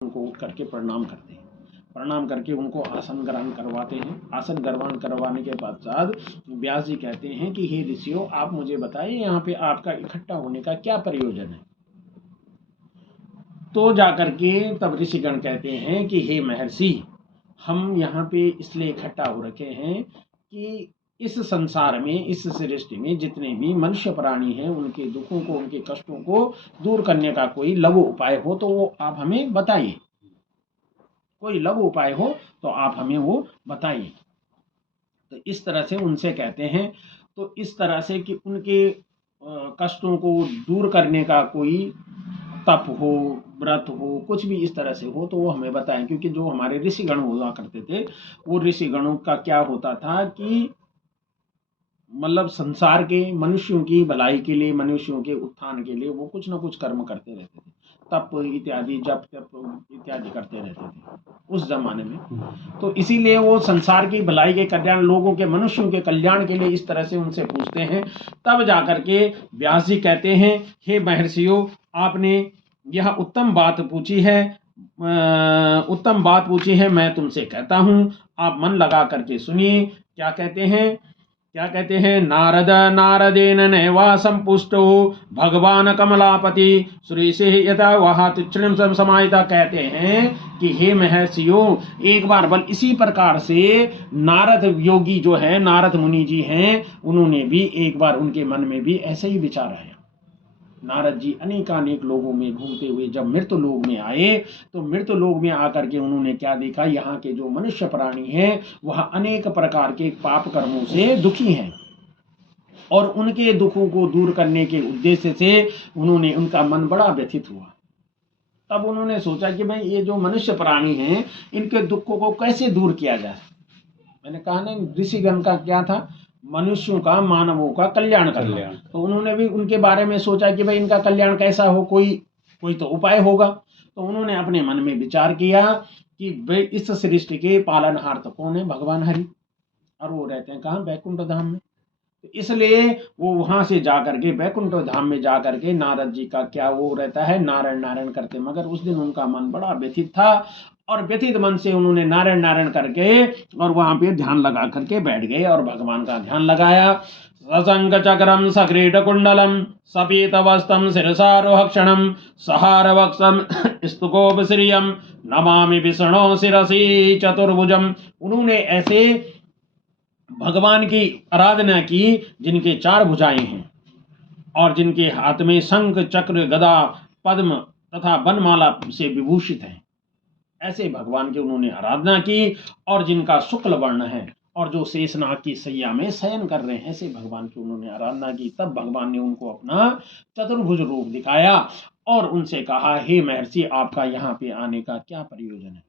उनको उठ करके प्रणाम करते हैं। प्रणाम करके उनको आसन ग्रहण करवाते हैं। आसन ग्रहण करवाने के पश्चात व्यास जी कहते हैं कि हे ऋषियों, आप मुझे बताइए यहाँ पे आपका इकट्ठा होने का क्या प्रयोजन है। तो जाकर के तब ऋषिगण कहते हैं कि हे महर्षि, हम यहाँ पे इसलिए इकट्ठा हो रखे हैं कि इस संसार में, इस सृष्टि में जितने भी मनुष्य प्राणी हैं, उनके दुखों को, उनके कष्टों को दूर करने का कोई लघु उपाय हो तो वो आप हमें बताइए। कोई लघु उपाय हो तो आप हमें वो बताइए। तो इस तरह से उनसे कहते हैं। तो इस तरह से कि उनके कष्टों को दूर करने का कोई तप हो, व्रत हो, कुछ भी इस तरह से हो तो वो हमें बताएं। क्योंकि जो हमारे ऋषिगण हुआ करते थे, वो ऋषिगणों का क्या होता था कि मतलब संसार के मनुष्यों की भलाई के लिए, मनुष्यों के उत्थान के लिए वो कुछ ना कुछ कर्म करते रहते थे। तप इत्यादि, जप तप इत्यादि करते रहते थे उस जमाने में। तो इसीलिए वो संसार की भलाई के कल्याण, लोगों के, मनुष्यों के कल्याण के लिए इस तरह से उनसे पूछते हैं। तब जाकर के व्यास जी कहते हैं, हे महर्षियों, आपने यह उत्तम बात पूछी है, उत्तम बात पूछी है। मैं तुमसे कहता हूं, आप मन लगा करके सुनिए। क्या कहते हैं, क्या कहते हैं, नारद नारदेन नैवा संपुष्टो भगवान कमलापति श्री से यथा वहा तुच्छ्रिम समाहिता। कहते हैं कि हे महर्षियों, एक बार बल इसी प्रकार से नारद योगी जो है, नारद मुनि जी हैं, उन्होंने भी एक बार, उनके मन में भी ऐसे ही विचार आया। नारद जी अनेकानेक लोगों में घूमते हुए जब मृत लोक में आए, तो मृत लोक में आकर के उन्होंने क्या देखा, यहाँ के जो मनुष्य प्राणी हैं वह अनेक प्रकार के पाप कर्मों से दुखी हैं। और उनके दुखों को दूर करने के उद्देश्य से उन्होंने, उनका मन बड़ा व्यथित हुआ। तब उन्होंने सोचा कि भाई ये जो मनुष्य प्राणी हैं, इनके दुखों को कैसे दूर किया जाए। मैंने कहा ना, ऋषिगण का क्या था, मनुष्यों का, मानवों का कल्याण करना। तो उन्होंने भी उनके बारे में सोचा कि भाई इनका कल्याण कैसा हो, कोई तो उपाय होगा। तो उन्होंने अपने मन में विचार किया कि भाई इस सृष्टि के पालनहार तो कौन है, भगवान हरि, और वो रहते हैं कहाँ, बैकुंठ धाम में। तो इसलिए वो वहां से जाकर के बैकुंठ धाम में जाकर के नारद जी का क्या वो रहता है, नारायण नारायण करते। मगर उस दिन उनका मन बड़ा व्यथित था, और व्यथित मन से उन्होंने नारायण नारायण करके और वहां पे ध्यान लगा करके बैठ गए और भगवान का ध्यान लगाया। सशंक चक्रम सक्रीट कुंडलम सपीत वस्त्रम शिरसारोहक्षणम सहार वक्षम स्तुकोपश्रियम नमामि विष्णु शिरसी चतुर्भुजम। उन्होंने ऐसे भगवान की आराधना की जिनके 4 भुजाएं हैं और जिनके हाथ में शंख चक्र गदा पद्म तथा वनमाला से विभूषित हैं। ऐसे भगवान की उन्होंने आराधना की, और जिनका शुक्ल वर्ण है और जो शेषनाग की सैया में शयन कर रहे हैं, ऐसे भगवान की उन्होंने आराधना की। तब भगवान ने उनको अपना चतुर्भुज रूप दिखाया और उनसे कहा, हे महर्षि, आपका यहाँ पे आने का क्या प्रयोजन है।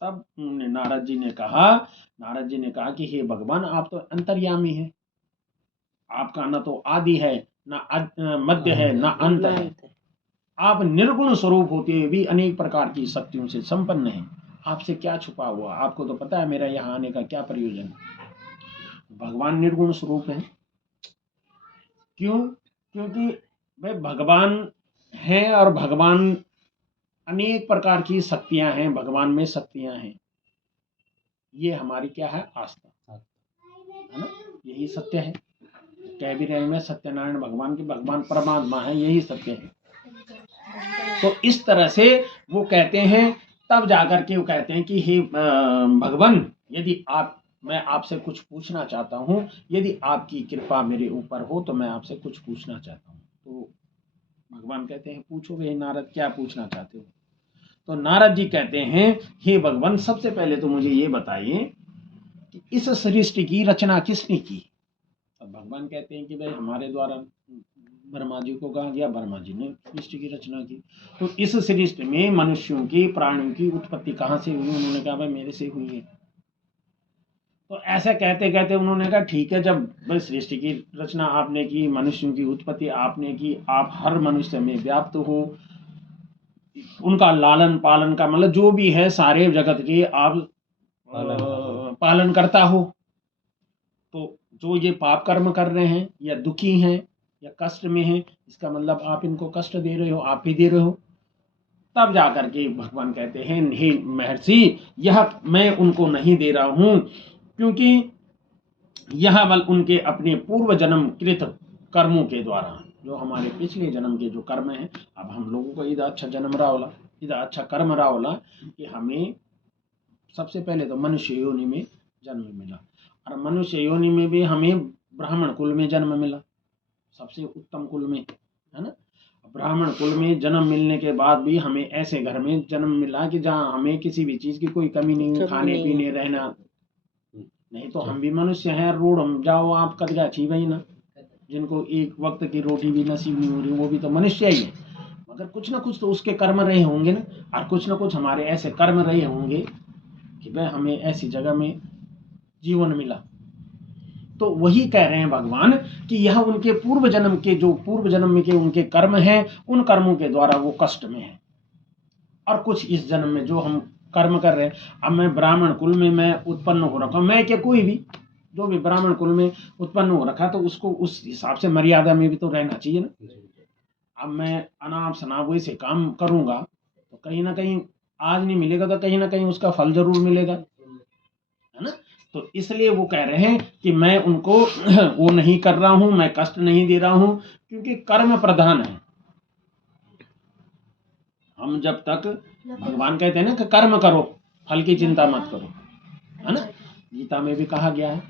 तब उन्होंने, नारद जी ने कहा कि हे भगवान, आप तो अंतर्यामी हैं, आपका न तो आदि है, न मध्य है, न अंत है। आप निर्गुण स्वरूप होते हुए भी अनेक प्रकार की शक्तियों से संपन्न हैं। आपसे क्या छुपा हुआ, आपको तो पता है मेरा यहाँ आने का क्या प्रयोजन है। भगवान निर्गुण स्वरूप है। क्यों? क्योंकि वे भगवान हैं और भगवान, अनेक प्रकार की शक्तियां हैं, भगवान में शक्तियां हैं। ये हमारी क्या है, आस्था है ना, यही सत्य है। कह भी रहे हैं सत्यनारायण भगवान के, भगवान परमात्मा है, यही सत्य है। तो इस तरह से वो कहते हैं। तब जाकर के वो कहते हैं कि हे भगवान, यदि आप, मैं आपसे कुछ पूछना चाहता हूँ, यदि आपकी कृपा मेरे ऊपर हो तो मैं आपसे कुछ पूछना चाहता हूँ। तो भगवान कहते हैं, पूछो हे नारद, क्या पूछना चाहते हो। तो नारद जी कहते हैं, हे भगवान, सबसे पहले तो मुझे ये बताइए कि इस सृष्टि की रचना किसने की। अब भगवान कहते हैं कि भाई हमारे द्वारा ब्रह्मा जी को कहा गया, ब्रह्मा जी ने सृष्टि की रचना की। तो इस सृष्टि में मनुष्यों की, प्राणियों की उत्पत्ति कहाँ से हुई। उन्होंने कहा भाई मेरे से हुई है। तो ऐसा कहते कहते उन्होंने कहा ठीक है, जब भाई सृष्टि की रचना आपने की, मनुष्यों की उत्पत्ति आपने की, आप हर मनुष्य में व्याप्त हो, उनका लालन पालन का मतलब जो भी है सारे जगत के आप पालन करता हो। तो जो ये पाप कर्म कर रहे हैं या दुखी हैं या कष्ट में हैं, इसका मतलब आप इनको कष्ट दे रहे हो, आप ही दे रहे हो। तब जाकर के भगवान कहते हैं हे महर्षि, यह मैं उनको नहीं दे रहा हूं, क्योंकि यह बल उनके अपने पूर्व जन्म कृत कर्मों के द्वारा, जो हमारे पिछले जन्म के जो कर्म हैं, अब हम लोगों को इधर अच्छा जन्म रहा होला, इधर अच्छा कर्म रहा होला कि हमें सबसे पहले तो मनुष्य योनि में जन्म मिला, और मनुष्य योनि में भी हमें ब्राह्मण कुल में जन्म मिला, सबसे उत्तम कुल में, है ना। ब्राह्मण कुल में जन्म मिलने के बाद भी हमें ऐसे घर में जन्म मिला कि जहाँ हमें किसी भी चीज की कोई कमी नहीं, खाने पीने रहना, नहीं तो हम भी मनुष्य हैं, रोड हम जाओ आप कदगा छी भाई ना, जिनको एक वक्त की रोटी भी नसीब नहीं हो रही, वो भी तो मनुष्य ही है, मगर कुछ ना कुछ तो उसके कर्म रहे होंगे ना, और कुछ ना कुछ हमारे ऐसे कर्म रहे होंगे कि भाई हमें ऐसी जगह में जीवन मिला। तो वही कह रहे हैं भगवान कि यह उनके पूर्व जन्म के, जो पूर्व जन्म में के उनके कर्म हैं, उन कर्मों के द्वारा वो कष्ट में है, और कुछ इस जन्म में जो हम कर्म कर रहे हैं। अब मैं ब्राह्मण कुल में मैं उत्पन्न हो रखा, मैं क्या कोई भी जो भी ब्राह्मण कुल में उत्पन्न हो रखा, तो उसको उस हिसाब से मर्यादा में भी तो रहना चाहिए ना। अब मैं अनाप शनाप वैसे काम करूंगा तो कहीं ना कहीं आज नहीं मिलेगा तो कहीं ना कहीं उसका फल जरूर मिलेगा, है ना। तो इसलिए वो कह रहे हैं कि मैं उनको वो नहीं कर रहा हूं, मैं कष्ट नहीं दे रहा हूं, क्योंकि कर्म प्रधान है। हम जब तक, भगवान कहते हैं ना कि कर्म करो, फल की चिंता मत करो, है ना। गीता में भी कहा गया है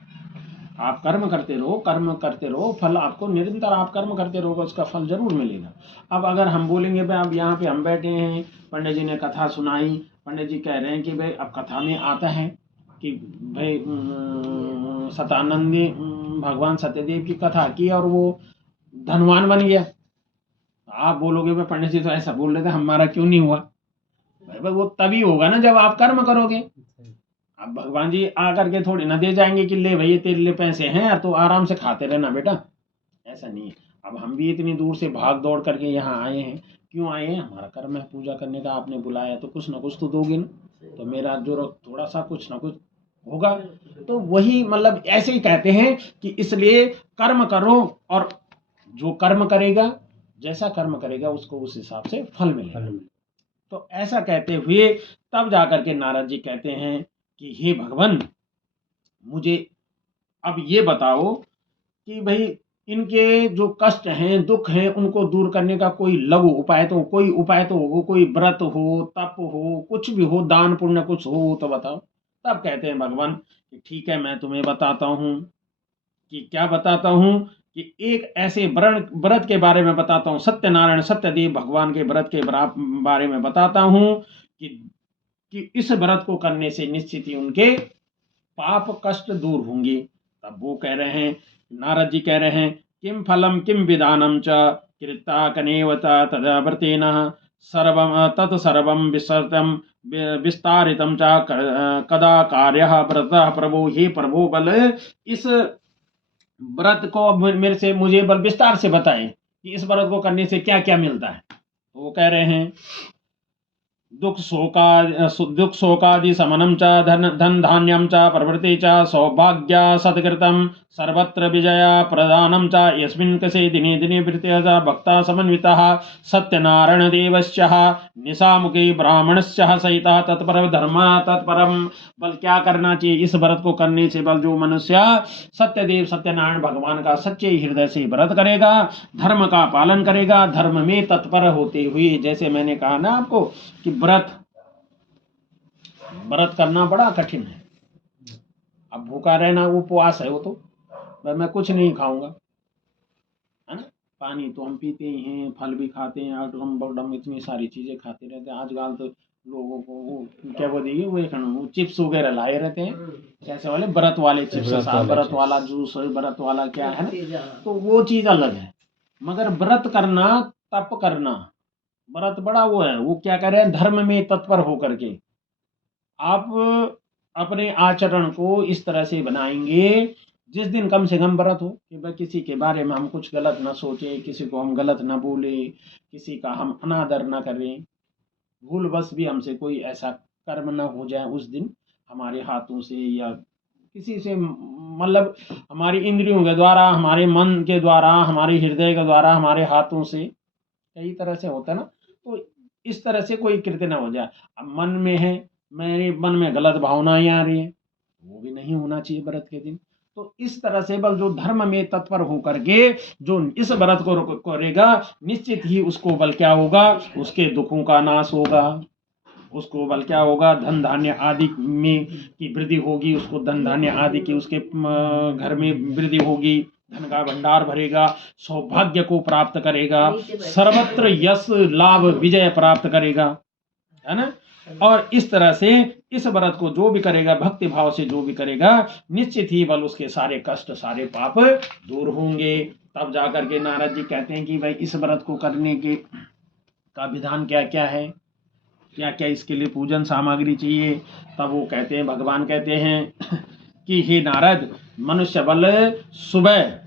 आप कर्म करते रहो, कर्म करते रहो, फल आपको निरंतर आप कर्म करते रहोगे, उसका फल जरूर मिलेगा। अब अगर हम बोलेंगे भाई अब यहाँ पे हम बैठे हैं, पंडित जी ने कथा सुनाई, पंडित जी कह रहे हैं कि भाई अब कथा में आता है कि भाई सतानंदी भगवान सत्यदेव की कथा की और वो धनवान बन गया। आप बोलोगे भाई पंडित जी तो ऐसा बोल रहे थे, हमारा क्यों नहीं हुआ? भाई वो तभी होगा ना जब आप कर्म करोगे। अब भगवान जी आकर के थोड़ी ना दे जाएंगे कि ले भैया तेरे लिए पैसे हैं तो आराम से खाते रहना बेटा, ऐसा नहीं है। अब हम भी इतनी दूर से भाग दौड़ करके यहाँ आए हैं, क्यों आए हैं? हमारा कर्म है पूजा करने का, आपने बुलाया तो कुछ ना कुछ तो दोगे ना, तो मेरा जो थोड़ा सा कुछ ना कुछ होगा। तो वही मतलब ऐसे ही कहते हैं कि इसलिए कर्म करो, और जो कर्म करेगा, जैसा कर्म करेगा उसको उस हिसाब से फल मिलेगा। तो ऐसा कहते हुए तब जाकर के नारद जी कहते हैं कि हे भगवान, मुझे अब ये बताओ कि भाई इनके जो कष्ट हैं, दुख हैं, उनको दूर करने का कोई लघु उपाय तो, कोई उपाय तो हो, कोई व्रत हो, तप हो, कुछ भी हो, दान पुण्य कुछ हो तो बताओ। तब कहते हैं भगवान कि ठीक है मैं तुम्हें बताता हूँ। कि क्या बताता हूँ? कि एक ऐसे व्रत के बारे में बताता हूँ, सत्यनारायण सत्यदेव भगवान के व्रत के बारे में बताता हूँ कि इस व्रत को करने से निश्चित ही उनके पाप कष्ट दूर होंगे। तब वो कह रहे हैं, नारद जी कह रहे हैं, किम फलम किम विधानम च कृता कनेवता तदव्रतेन सर्वम तत्सर्वम विस्तृतम विस्तारितम च कदा कार्यः व्रतः प्रभो। हे प्रभो बल इस व्रत को अब मेरे से मुझे बल विस्तार से बताएं कि इस व्रत को करने से क्या क्या मिलता है। तो वो कह रहे हैं दुख शोकादि शमनम च धन धान्यम च प्रवृत्ति च सौभाग्य सत्कृतम सर्वत्र विजया प्रदानम च यस्मिन् कसे दिने दिने वृत्तिः च भक्ता समन्वितः सत्यनारायण देवस्य निशामुखे ब्राह्मणस्य सहितः तत्पर धर्म तत्परम। बल क्या करना चाहिए इस व्रत को करने से? बल जो मनुष्य सत्यदेव सत्यनारायण भगवान का सच्चे हृदय से व्रत करेगा, धर्म का पालन करेगा, धर्म में तत्पर होते हुए, जैसे मैंने कहा ना आपको कि व्रत करना बड़ा कठिन है। अब भूखा रहना उपवास है, वो तो मैं कुछ नहीं खाऊंगा, है ना। पानी तो हम पीते ही हैं, फल भी खाते हैं, आटम बगडम इतनी सारी चीजें खाते रहते हैं। आजकल तो लोगों को वो क्या बोलिए वो चिप्स वगैरह लाए रहते हैं, कैसे वाले व्रत वाले चिप्स, व्रत वाला जूस, व्रत वाला क्या है ना, तो वो चीज अलग है। मगर व्रत करना, तप करना, व्रत बड़ा वो है। वो क्या कर रहे हैं? धर्म में तत्पर होकर के आप अपने आचरण को इस तरह से बनाएंगे जिस दिन कम से कम व्रत हो कि भाई किसी के बारे में हम कुछ गलत ना सोचें, किसी को हम गलत ना बोले, किसी का हम अनादर ना करें, भूल बस भी हमसे कोई ऐसा कर्म ना हो जाए उस दिन हमारे हाथों से या किसी से, मतलब हमारी इंद्रियों के द्वारा, हमारे मन के द्वारा, हमारे हृदय के द्वारा, हमारे हाथों से, कई तरह से होता है ना। तो इस तरह से कोई कृत्य ना हो जाए। अब मन में है, मेरे मन में गलत भावनाएं आ रही हैं, वो भी नहीं होना चाहिए व्रत के दिन। तो इस तरह से बल जो धर्म में तत्पर होकर के जो इस व्रत को करेगा, निश्चित ही उसको बल क्या होगा, उसके दुखों का नाश होगा, उसको बल क्या होगा, धन धान्य आदि में की वृद्धि होगी, उसको धन धान्य आदि की उसके घर में वृद्धि होगी, धन का भंडार भरेगा, सौभाग्य को प्राप्त करेगा, सर्वत्र यश लाभ विजय प्राप्त करेगा, है ना। और इस तरह से इस व्रत को जो भी करेगा, भक्ति भाव से जो भी करेगा, निश्चित ही बल उसके सारे कष्ट सारे पाप दूर होंगे। तब जाकर के नारद जी कहते हैं कि भाई इस व्रत को करने के का विधान क्या क्या है, क्या क्या इसके लिए पूजन सामग्री चाहिए। तब वो कहते हैं, भगवान कहते हैं कि हे नारद, मनुष्य बल सुबह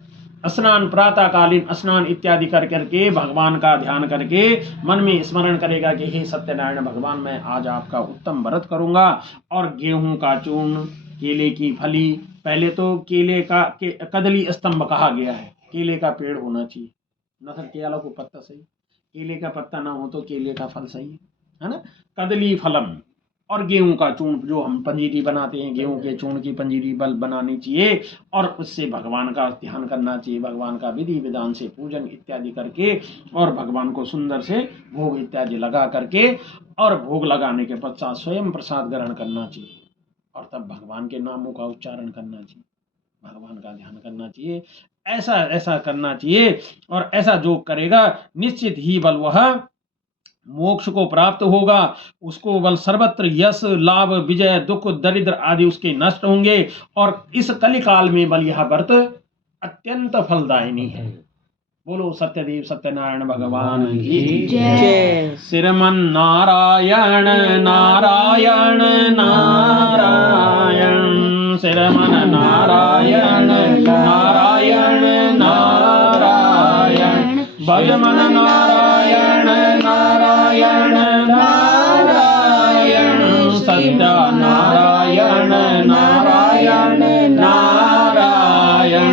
स्नान, प्रातःकालीन स्नान इत्यादि कर करके भगवान का ध्यान करके मन में स्मरण करेगा कि हे सत्यनारायण भगवान, मैं आज आपका उत्तम व्रत करूंगा। और गेहूं का चूर्ण, केले की फली, पहले तो केले का कदली स्तंभ कहा गया है, केले का पेड़ होना चाहिए, न सर केला को पत्ता सही, केले का पत्ता ना हो तो केले का फल सही है ना। कदली फलम और गेहूं का चूर्ण, जो हम पंजीरी बनाते हैं, गेहूं के चूर्ण की पंजीरी बल बनानी चाहिए, और उससे भगवान का ध्यान करना चाहिए, भगवान का विधि विधान से पूजन इत्यादि करके, और भगवान को सुंदर से भोग इत्यादि लगा करके, और भोग लगाने के पश्चात स्वयं प्रसाद ग्रहण करना चाहिए, और तब भगवान के नामों का उच्चारण करना चाहिए, भगवान का ध्यान करना चाहिए। ऐसा ऐसा करना चाहिए, और ऐसा जो करेगा निश्चित ही बल वह मोक्ष को प्राप्त होगा, उसको बल सर्वत्र यश लाभ विजय दुख दरिद्र आदि उसके नष्ट होंगे। और इस कलिकाल में बल यह व्रत अत्यंत फलदायिनी है। बोलो सत्यदेव सत्यनारायण भगवान की जय। श्रीमन नारायण नारायण नारायण, श्रीमन नारायण नारायण नारायण, भजमन नारायण नारायण नारायण, सत्य नारायण नारायण नारायण,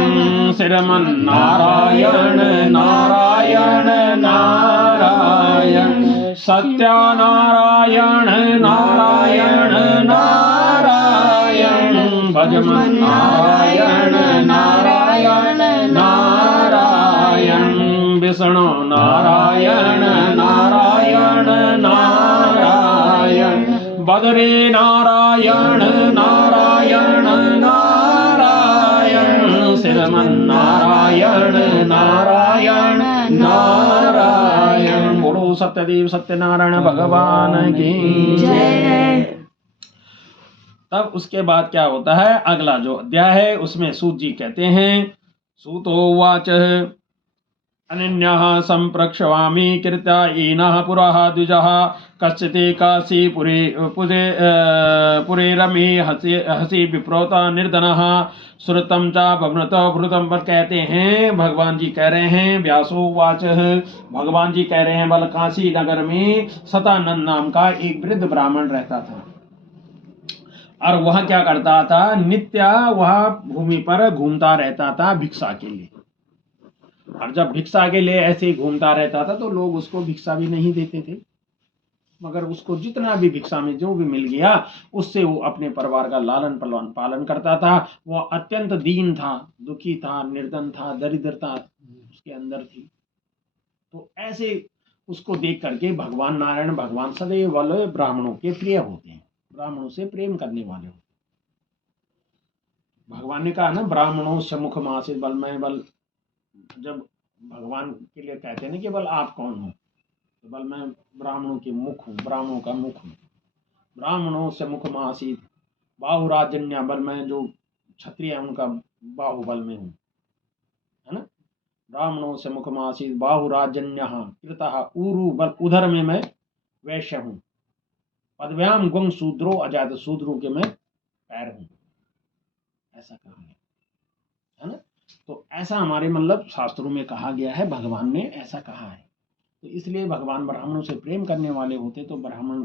श्रीमन नारायण नारायण नारायण, सत्य नारायण नारायण नारायण, भजमन नारायण नारायण नारायण, विष्णु नारायण नारायण नारायण, बद्री नारायण नारायण नारायण, श्रीमन नारायण नारायण नारायण। बोलो सत्यदेव सत्यनारायण भगवान की जय। तब उसके बाद क्या होता है, अगला जो अध्याय है उसमें सूत जी कहते हैं, सूतोवाच अनन्यः संप्रक्ष्वामि कृत्या येनः पुरः द्विजः, कश्चित् काशीपुरे पुरे रमे हसि विप्रोत निर्धनः, श्रुतं च बभ्रत भृतं। पर कहते हैं, भगवान जी कह रहे हैं, व्यासोवाच, भगवान जी कह रहे हैं, बल काशी नगर में सतानंद नाम का एक वृद्ध ब्राह्मण रहता था, और वह क्या करता था, नित्य वह भूमि पर घूमता रहता था भिक्षा के लिए। और जब भिक्षा के लिए ऐसे ही घूमता रहता था तो लोग उसको भिक्षा भी नहीं देते थे, मगर उसको जितना भी भिक्षा में जो भी मिल गया उससे वो अपने परिवार का लालन पालन करता था। वो अत्यंत दीन था, दुखी था, निर्धन था, दरिद्रता उसके अंदर थी। तो ऐसे उसको देख करके भगवान नारायण भगवान सदैव बल ब्राह्मणों के प्रिय होते हैं, ब्राह्मणों से प्रेम करने वाले होते। भगवान ने कहा ना, ब्राह्मणों से मुख मासित बल, में बल, जब भगवान के लिए कहते हैं ना कि बल आप कौन हो, तो बल मैं ब्राह्मणों के मुख हूँ, ब्राह्मणों का मुख हूँ। ब्राह्मणों से मुख मासीत बाहुराजन्य, बल मैं जो क्षत्रिय है उनका बाहुबल में हूँ, है ना। ब्राह्मणों से मुख मासीत बाहुराजन्य कृतः ऊरु, बल उधर में मैं वैश्य हूँ। पदव्याम गुंग शूद्रो अजात, शूद्रों के मैं पैर हूँ, ऐसा कहा है ना। तो ऐसा हमारे मतलब शास्त्रों में कहा गया है, भगवान ने ऐसा कहा है। तो इसलिए भगवान ब्राह्मणों से प्रेम करने वाले होते, तो ब्राह्मण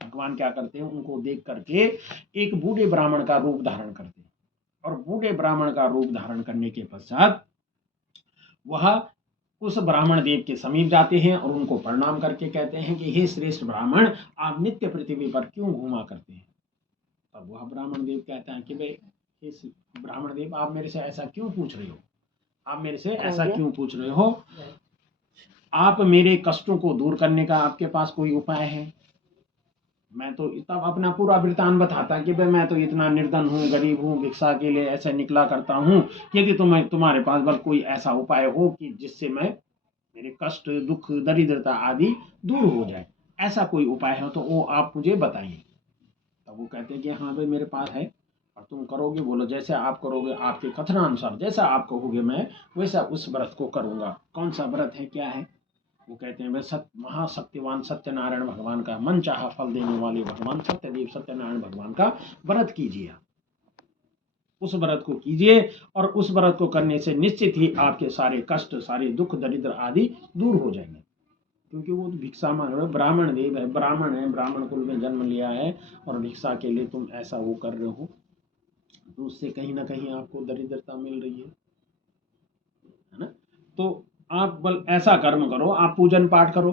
भगवान क्या करते हैं, उनको देख करके एक बूढ़े ब्राह्मण का रूप धारण करते हैं, और बूढ़े ब्राह्मण का रूप धारण करने के पश्चात वह उस ब्राह्मण देव के समीप जाते हैं और उनको प्रणाम करके कहते हैं कि हे श्रेष्ठ ब्राह्मण, आप नित्य पृथ्वी पर क्यों घूमा करते हैं। तब वह ब्राह्मण देव कहता है कि भाई हे ब्राह्मण देव, आप मेरे से ऐसा क्यों पूछ रहे हो, आप मेरे से ऐसा क्यों पूछ रहे हो, आप मेरे कष्टों को दूर करने का आपके पास कोई उपाय है। मैं तो तब अपना पूरा वृतांत बताता कि भाई मैं तो इतना निर्धन हूँ, गरीब हूँ, भिक्षा के लिए ऐसे निकला करता हूँ, यदि तुम्हारे पास बल कोई ऐसा उपाय हो कि जिससे मैं मेरे कष्ट, दुख, दरिद्रता आदि दूर हो जाए, ऐसा कोई उपाय हो तो वो आप मुझे बताइए। तब वो कहते हैं कि हाँ भाई मेरे पास है, और तुम करोगे, बोलो जैसे आप करोगे, आपके कथनानुसार जैसा आप कहोगे मैं वैसा उस व्रत को करूंगा। कौन सा व्रत है, क्या है। वो कहते हैं वह महासत्यवान सत्यनारायण भगवान का, मन चाहा फल देने वाले भगवान सत्यदेव सत्यनारायण भगवान का व्रत कीजिए। उस व्रत को कीजिए और उस व्रत को करने से निश्चित ही आपके सारे कष्ट, सारे दुख, दरिद्र आदि दूर हो जाएंगे। क्योंकि वो भिक्षा मांग रहे, ब्राह्मण देव है, ब्राह्मण है, ब्राह्मण कुल में जन्म लिया है और भिक्षा के लिए तुम ऐसा वो कर रहे हो, तो उससे कहीं ना कहीं आपको दरिद्रता मिल रही है ना। तो आप बल ऐसा कर्म करो, आप पूजन पाठ करो,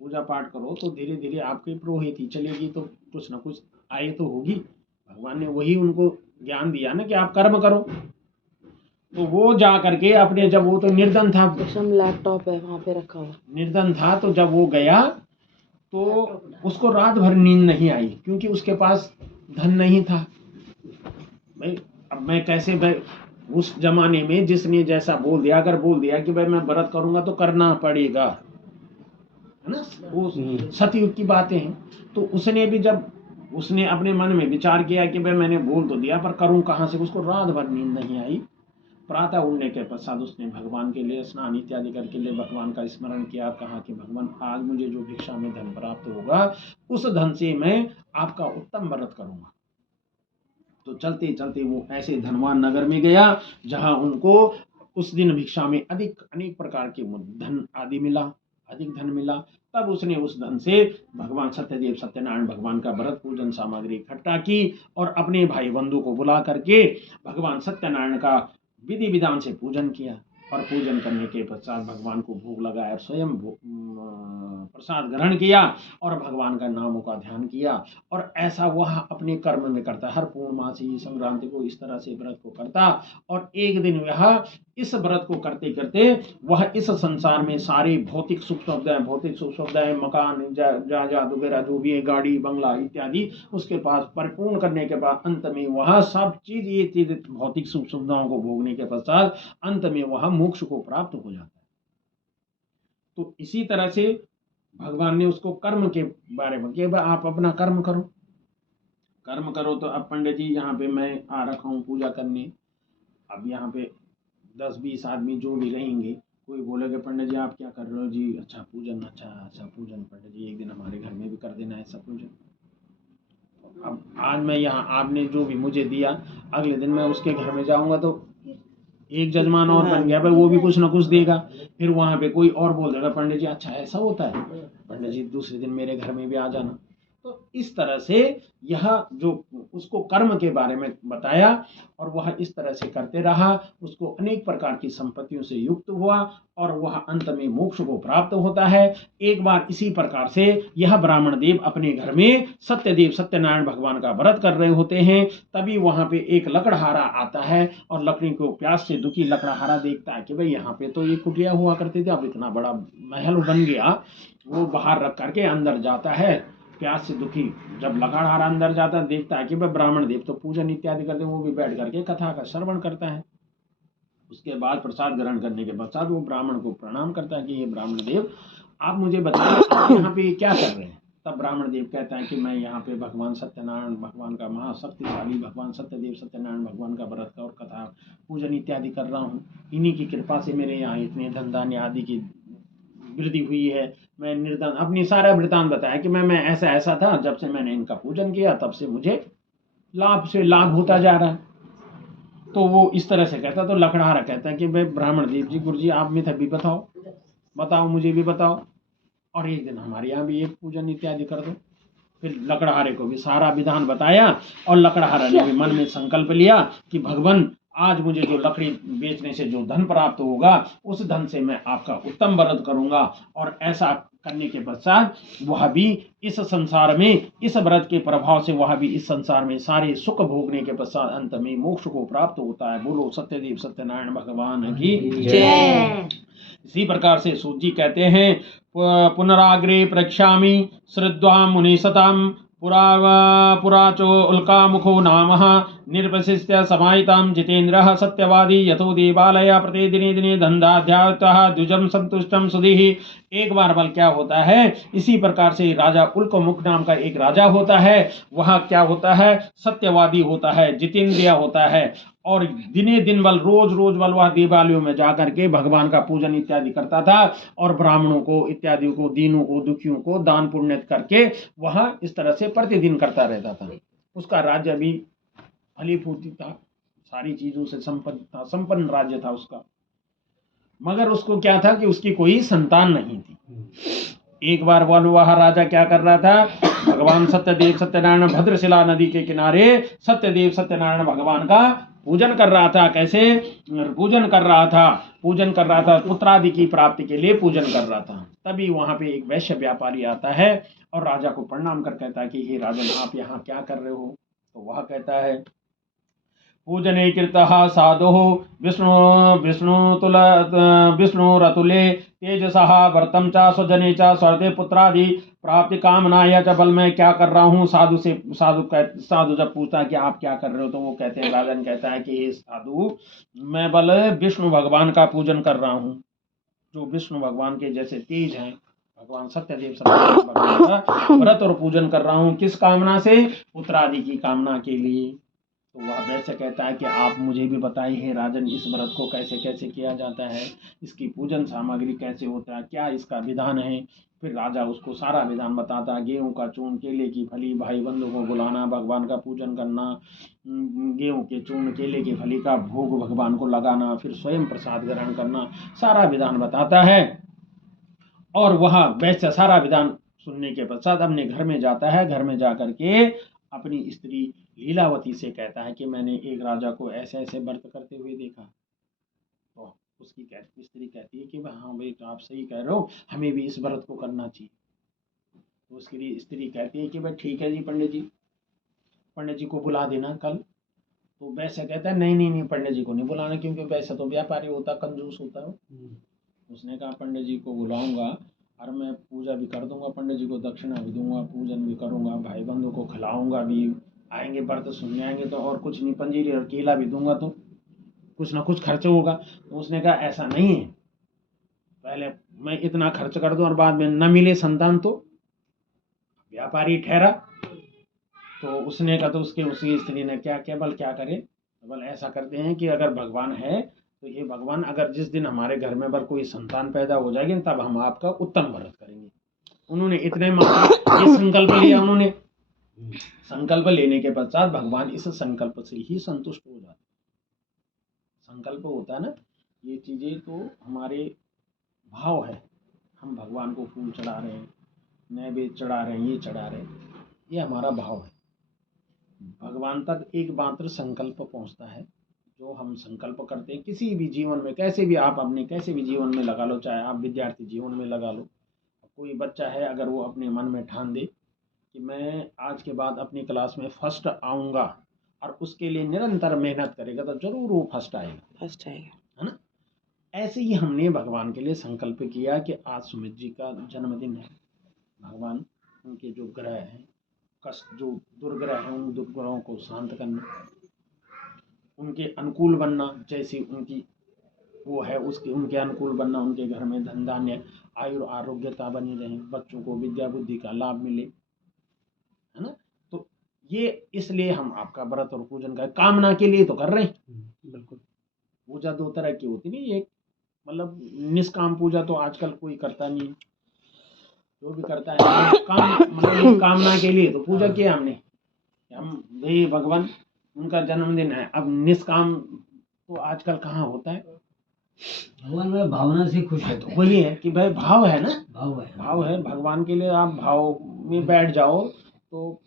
पूजा पाठ करो, तो धीरे धीरे आपकी प्रोहित ही चलेगी, तो कुछ ना कुछ आय तो होगी। भगवान ने वही उनको ज्ञान दिया ना कि आप कर्म करो। तो वो जा करके अपने, जब वो तो निर्धन था, लैपटॉप है वहां पे रखा हुआ, निर्धन था, तो जब वो गया तो उसको रात भर नींद नहीं आई, क्योंकि उसके पास धन नहीं था। भाई अब मैं कैसे, भाई उस जमाने में जिसने जैसा बोल दिया, अगर बोल दिया कि भाई मैं व्रत करूंगा तो करना पड़ेगा, है ना, वो सतयुग की बातें हैं। तो उसने भी, जब उसने अपने मन में विचार किया कि भाई मैंने बोल तो दिया पर करूं कहां से, उसको रात भर नींद नहीं आई। प्रातः उठने के पश्चात उसने भगवान के लिए स्नान इत्यादि करके लिए भगवान का स्मरण किया, कहा कि भगवान आज मुझे जो भिक्षा में धन प्राप्त होगा उस धन से मैं आपका उत्तम व्रत करूंगा। तो चलते चलते वो ऐसे धनवान नगर में गया जहां उनको उस दिन भिक्षा में अनेक प्रकार के धन आदि मिला, अधिक धन मिला। तब उसने उस धन से भगवान सत्यदेव सत्यनारायण भगवान का व्रत पूजन सामग्री इकट्ठा की और अपने भाई बंधु को बुला करके भगवान सत्यनारायण का विधि विधान से पूजन किया। और पूजन करने के पश्चात भगवान को भोग लगाया, स्वयं प्रसाद ग्रहण किया और भगवान का नामों का ध्यान किया। और ऐसा वह अपने कर्म में करता, हर पूर्णमासी संक्रांति को इस तरह से व्रत को करता। और एक दिन वह इस व्रत को करते करते वह इस संसार में सारी भौतिक सुख सुविधाएं, मकान, जायदाद वगैरह जो भी है, गाड़ी बंगला इत्यादि उसके पास परिपूर्ण करने के बाद अंत में वह सब चीज, ये चीज भौतिक सुख सुविधाओं को भोगने के पश्चात अंत में वह मोक्ष को प्राप्त हो जाता है। तो इसी तरह से भगवान ने उसको कर्म के बारे में कि आप अपना कर्म करो, कर्म करो। तो अब पंडित जी यहाँ पे मैं आ रखा हूँ पूजा करने, अब यहाँ पे 10-20 आदमी जो भी रहेंगे, कोई बोलेगा पंडित जी आप क्या कर रहे हो जी, अच्छा पूजन, अच्छा पूजन पंडित जी, एक दिन हमारे घर में भी कर देना ऐसा पूजन। अब आज मैं यहाँ, आपने जो भी मुझे दिया, अगले दिन मैं उसके घर में जाऊंगा तो एक जजमान और बन गया, भाई वो भी कुछ ना कुछ देगा। फिर वहां पे कोई और बोल देगा पंडित जी अच्छा ऐसा होता है, पंडित जी दूसरे दिन मेरे घर में भी आ जाना। तो इस तरह से यह जो उसको कर्म के बारे में बताया और वह इस तरह से करते रहा, उसको अनेक प्रकार की संपत्तियों से युक्त हुआ और वह अंत में मोक्ष को प्राप्त होता है। एक बार इसी प्रकार से यह ब्राह्मण देव अपने घर में सत्यदेव सत्यनारायण भगवान का व्रत कर रहे होते हैं, तभी वहां पे एक लकड़हारा आता है और लकड़ी को प्यास से दुखी लकड़हारा देखता है कि भाई यहाँ पे तो ये कुटिया हुआ करते थे, अब इतना बड़ा महल बन गया। वो बाहर रख करके अंदर जाता है, प्यास से दुखी जब लकड़हारा अंदर जाता है, देखता है कि भाई ब्राह्मण देव तो पूजन इत्यादि करते हैं, वो भी बैठ करके कथा का श्रवण करता है। उसके बाद प्रसाद ग्रहण करने के पश्चात वो ब्राह्मण को प्रणाम करता है कि ये ब्राह्मण देव आप मुझे बताइए आप यहाँ पे क्या कर रहे हैं। तब ब्राह्मण देव कहता है कि मैं यहाँ पे भगवान सत्यनारायण भगवान का, महाशक्तिशाली भगवान सत्यदेव सत्यनारायण भगवान का व्रत और कथा पूजन इत्यादि कर रहा हूँ। इन्हीं की कृपा से मेरे यहाँ इतने धन धान्य आदि की वृद्धि हुई है। मैं निर्धन, अपनी सारा वृतांत बताया कि मैं ऐसा ऐसा था, जब से मैंने इनका पूजन किया तब से मुझे लाभ से लाभ होता जा रहा है। तो वो इस तरह से कहता, तो लकड़हारा कहता है कि भाई ब्राह्मण देव जी, गुरु जी आप में भी बताओ मुझे भी बताओ, और एक दिन हमारे यहाँ भी एक पूजन इत्यादि कर दो। फिर लकड़हारे को भी सारा विधान बताया और लकड़हारा ने भी मन में संकल्प लिया कि भगवान आज मुझे जो लकड़ी बेचने से जो धन प्राप्त होगा उस धन से मैं आपका उत्तम व्रत करूंगा। और ऐसा करने के पश्चात वह भी इस संसार में इस व्रत के प्रभाव से वह भी इस संसार में सारे सुख भोगने के पश्चात अंत में मोक्ष को प्राप्त होता है। बोलो सत्यदेव सत्यनारायण भगवान की जय। इसी प्रकार से सूत जी कहते हैं पुनराग्रे प्रक्षामि श्रद्धा मुनिसताम पुराचो उल्का मुखो नाम निर्वशिष्य समाहितां जितेन्द्रः सत्यवादी यथो देवालय प्रति दिने दिने धन्धाध्यात्तः द्विजम संतुष्टम सुधीः। एक बार बल क्या होता है, इसी प्रकार से राजा उल्कमुख नाम का एक राजा होता है, वह क्या होता है, सत्यवादी होता है, जितेंद्रिय होता है, और दिने दिन बल रोज रोज बल वह देवालयों में जाकर के भगवान का पूजन इत्यादि करता था और ब्राह्मणों को इत्यादि को दीनों को दुखियों को दान पुण्य करके वह इस तरह से प्रतिदिन करता रहता था। उसका राज्य भी फलीभूति था, सारी चीजों से संपन्न था, संपन्न राज्य था उसका। मगर उसको क्या था कि उसकी कोई संतान नहीं थी। एक बार वह राजा क्या कर रहा था, भगवान सत्यदेव सत्यनारायण भद्रशिला नदी के किनारे सत्यदेव सत्यनारायण भगवान का पूजन कर रहा था। कैसे पूजन कर रहा था, पूजन कर रहा था, पुत्रादि की प्राप्ति के लिए पूजन कर रहा था। तभी वहां पे एक वैश्य व्यापारी आता है और राजा को प्रणाम कर कहता है कि हे राजन, आप यहाँ क्या कर रहे हो। तो वह कहता है पूजने कृतः साधुः विष्णुरतुले तेजसः व्रतं च स्वजने च स्वर्ते पुत्रादि प्राप्ति कामनाय च। बल मैं क्या कर रहा हूँ, साधु जब पूछता है कि आप क्या कर रहे हो, तो वो कहते हैं, राजन कहता है कि हे साधु, मैं बल विष्णु भगवान का पूजन कर रहा हूँ, जो विष्णु भगवान के जैसे तेज हैं, भगवान सत्यदेव सत्यनारायण भगवान का व्रत और पूजन कर रहा हूँ। किस कामना से, पुत्रादि की कामना के लिए। तो वह वैसे कहता है कि आप मुझे भी बताइए हे राजन, इस व्रत को कैसे कैसे किया जाता है, इसकी पूजन सामग्री कैसे होता है, क्या इसका विधान है। फिर राजा उसको सारा विधान बताता है, गेहूं का चूर्ण, केले की फली, भाई बंधु को बुलाना, भगवान का पूजन करना, गेहूं के चूर्ण केले की फली का भोग भगवान को लगाना, फिर स्वयं प्रसाद ग्रहण करना, सारा विधान बताता है। और वह वैसे सारा विधान सुनने के पश्चात अपने घर में जाता है। घर में जाकर के अपनी स्त्री लीलावती से कहता है कि मैंने एक राजा को ऐसे ऐसे व्रत करते हुए देखा। तो उसकी स्त्री कहती है कि हाँ भाई, तो आप सही कह रहे हो, हमें भी इस व्रत को करना चाहिए। तो उसकी स्त्री कहती है कि भाई ठीक है जी, पंडित जी को बुला देना कल। तो वैसे कहता है नहीं नहीं नहीं, पंडित जी को नहीं बुलाना, क्योंकि वैसे तो व्यापारी होता, कंजूस होता है। उसने कहा पंडित जी को बुलाऊंगा और मैं पूजा भी कर दूंगा, पंडित जी को दक्षिणा भी दूंगा, पूजन भी करूंगा, भाई बंधु को खिलाऊंगा भी, आएंगे व्रत सुनने आएंगे तो, और कुछ नहीं, पंजीरी और केला भी दूंगा, तो कुछ ना कुछ खर्च होगा। तो उसने कहा ऐसा नहीं है, पहले मैं इतना खर्च कर दूं और बाद में न मिले संतान तो व्यापारी ठहरा। तो उसने कहा, तो उसकी स्त्री ने क्या क्या बल क्या करे, बल ऐसा करते हैं कि अगर भगवान है तो ये भगवान, अगर जिस दिन हमारे घर में बर कोई संतान पैदा हो जाएगी तब हम आपका उत्तम व्रत करेंगे। उन्होंने इतने मात्र ये संकल्प लिया। उन्होंने संकल्प लेने के पश्चात भगवान इस संकल्प से ही संतुष्ट हो जाते। संकल्प होता है ना, ये चीजें तो हमारे भाव है। हम भगवान को फूल चढ़ा रहे हैं, नैवेद्य चढ़ा रहे हैं, ये चढ़ा रहे हैं, ये हमारा भाव है। भगवान तक एक मात्र संकल्प पहुंचता है। जो हम संकल्प करते हैं किसी भी जीवन में, कैसे भी आप अपने कैसे भी जीवन में लगा लो, चाहे आप विद्यार्थी जीवन में लगा लो, कोई बच्चा है अगर वो अपने मन में ठान दे कि मैं आज के बाद अपनी क्लास में फर्स्ट आऊँगा और उसके लिए निरंतर मेहनत करेगा तो जरूर वो फर्स्ट आएगा, है ना। ऐसे ही हमने भगवान के लिए संकल्प किया कि आज सुमित जी का जन्मदिन है। भगवान उनके जो ग्रह हैं, कष्ट जो दुर्ग्रह हैं, उन दुर्ग्रहों को शांत करना, उनके अनुकूल बनना, जैसी उनकी वो है उसके उनके अनुकूल बनना, उनके घर में धन धान्य आयु आरोग्यता बनी रहे, बच्चों को विद्या बुद्धि का लाभ मिले, है ना। तो ये इसलिए हम आपका व्रत और पूजन का कामना के लिए तो कर रहे हैं। बिल्कुल। पूजा दो तरह की होती नहीं, एक मतलब निष्काम पूजा तो आजकल कोई करता नहीं है, जो भी करता है काम मतलब कामना के लिए तो पूजा किया हमने, हम भाई भगवान उनका जन्मदिन है। अब निष्काम तो आजकल कहाँ होता है, भगवान में भावना से खुश है। तो वही है कि भाई भाव है ना, भाव है, भाव है भगवान के लिए। आप भाव में बैठ जाओ तो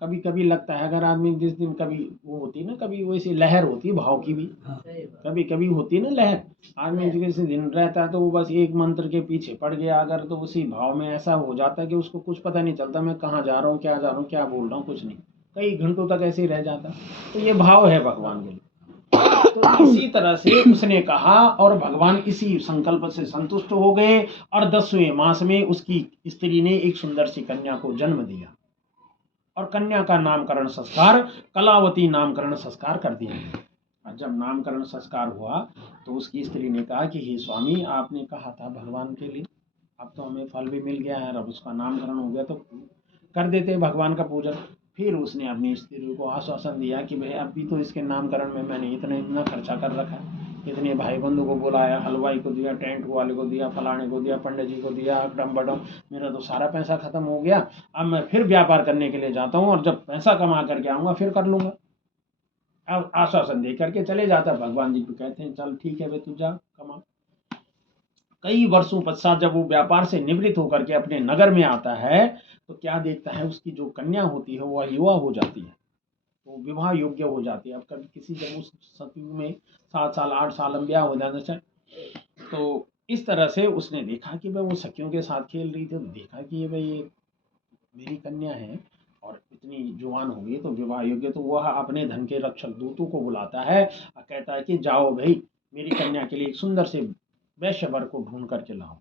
कभी कभी लगता है अगर आदमी जिस दिन कभी वो होती है ना, कभी वैसी लहर होती है भाव की भी, कभी कभी होती है ना लहर, आदमी किसी दिन रहता है तो वो बस एक मंत्र के पीछे पड़ गया अगर, तो उसी भाव में ऐसा हो जाता है कि उसको कुछ पता नहीं चलता मैं कहाँ जा रहा हूँ, क्या जा रहा हूँ, क्या बोल रहा हूँ, कुछ नहीं, कई घंटों तक ऐसे ही रह जाता। तो ये भाव है भगवान के लिए। तो इसी तरह से उसने कहा और भगवान इसी संकल्प से संतुष्ट हो गए और 10वें मास में उसकी स्त्री ने एक सुंदर सी कन्या को जन्म दिया और कन्या का नामकरण संस्कार कलावती नामकरण संस्कार कर दिया। और जब नामकरण संस्कार हुआ तो उसकी स्त्री ने कहा कि हे स्वामी, आपने कहा था भगवान के लिए, अब तो हमें फल भी मिल गया है, अब उसका नामकरण हो गया तो कर देते भगवान का पूजन। फिर उसने अपनी स्त्री को आश्वासन दिया कि भाई अभी तो इसके नामकरण में मैंने इतना इतना खर्चा कर रखा है, इतने भाई बंधु को बुलाया, हलवाई को दिया, टेंट वाले को दिया, फलाने को दिया, पंडित जी को दिया, अकड़म बडम, मेरा तो सारा पैसा खत्म हो गया। अब मैं फिर व्यापार करने के लिए जाता हूँ और जब पैसा कमा करके आऊँगा फिर कर लूँगा। अब आश्वासन दे करके चले जाता। भगवान जी को कहते हैं चल ठीक है भाई तू जा कमा। कई वर्षों पश्चात जब वो व्यापार से निवृत्त होकर के अपने नगर में आता है तो क्या देखता है, उसकी जो कन्या होती है वह युवा हो जाती है, तो विवाह योग्य हो जाती है। अब कभी किसी जब उस सतयुग में 7 साल 8 साल में ब्याह हो जाना चाहिए, तो इस तरह से उसने देखा कि भाई वो सखियों के साथ खेल रही थी, तो देखा कि ये भाई ये मेरी कन्या है और इतनी जवान हो गई तो विवाह योग्य, तो वह अपने धन के रक्षक दूतों को बुलाता है और कहता है कि जाओ भाई मेरी कन्या के लिए एक सुंदर से वैश्य वर को ढूंढ करके लाओ।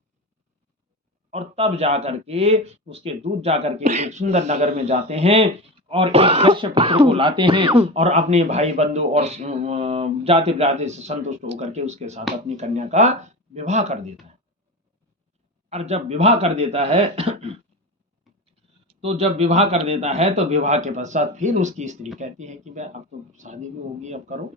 और तब जा करके उसके दूत जा करके एक सुंदर नगर में जाते हैं और एक वैश्य पुत्र को लाते हैं और अपने भाई बंधु और जाति ब्राति से संतुष्ट होकर के उसके साथ अपनी कन्या का विवाह कर देता है। और जब विवाह कर देता है तो विवाह के पश्चात फिर उसकी स्त्री कहती है कि भाई अब तो शादी भी होगी, अब करो।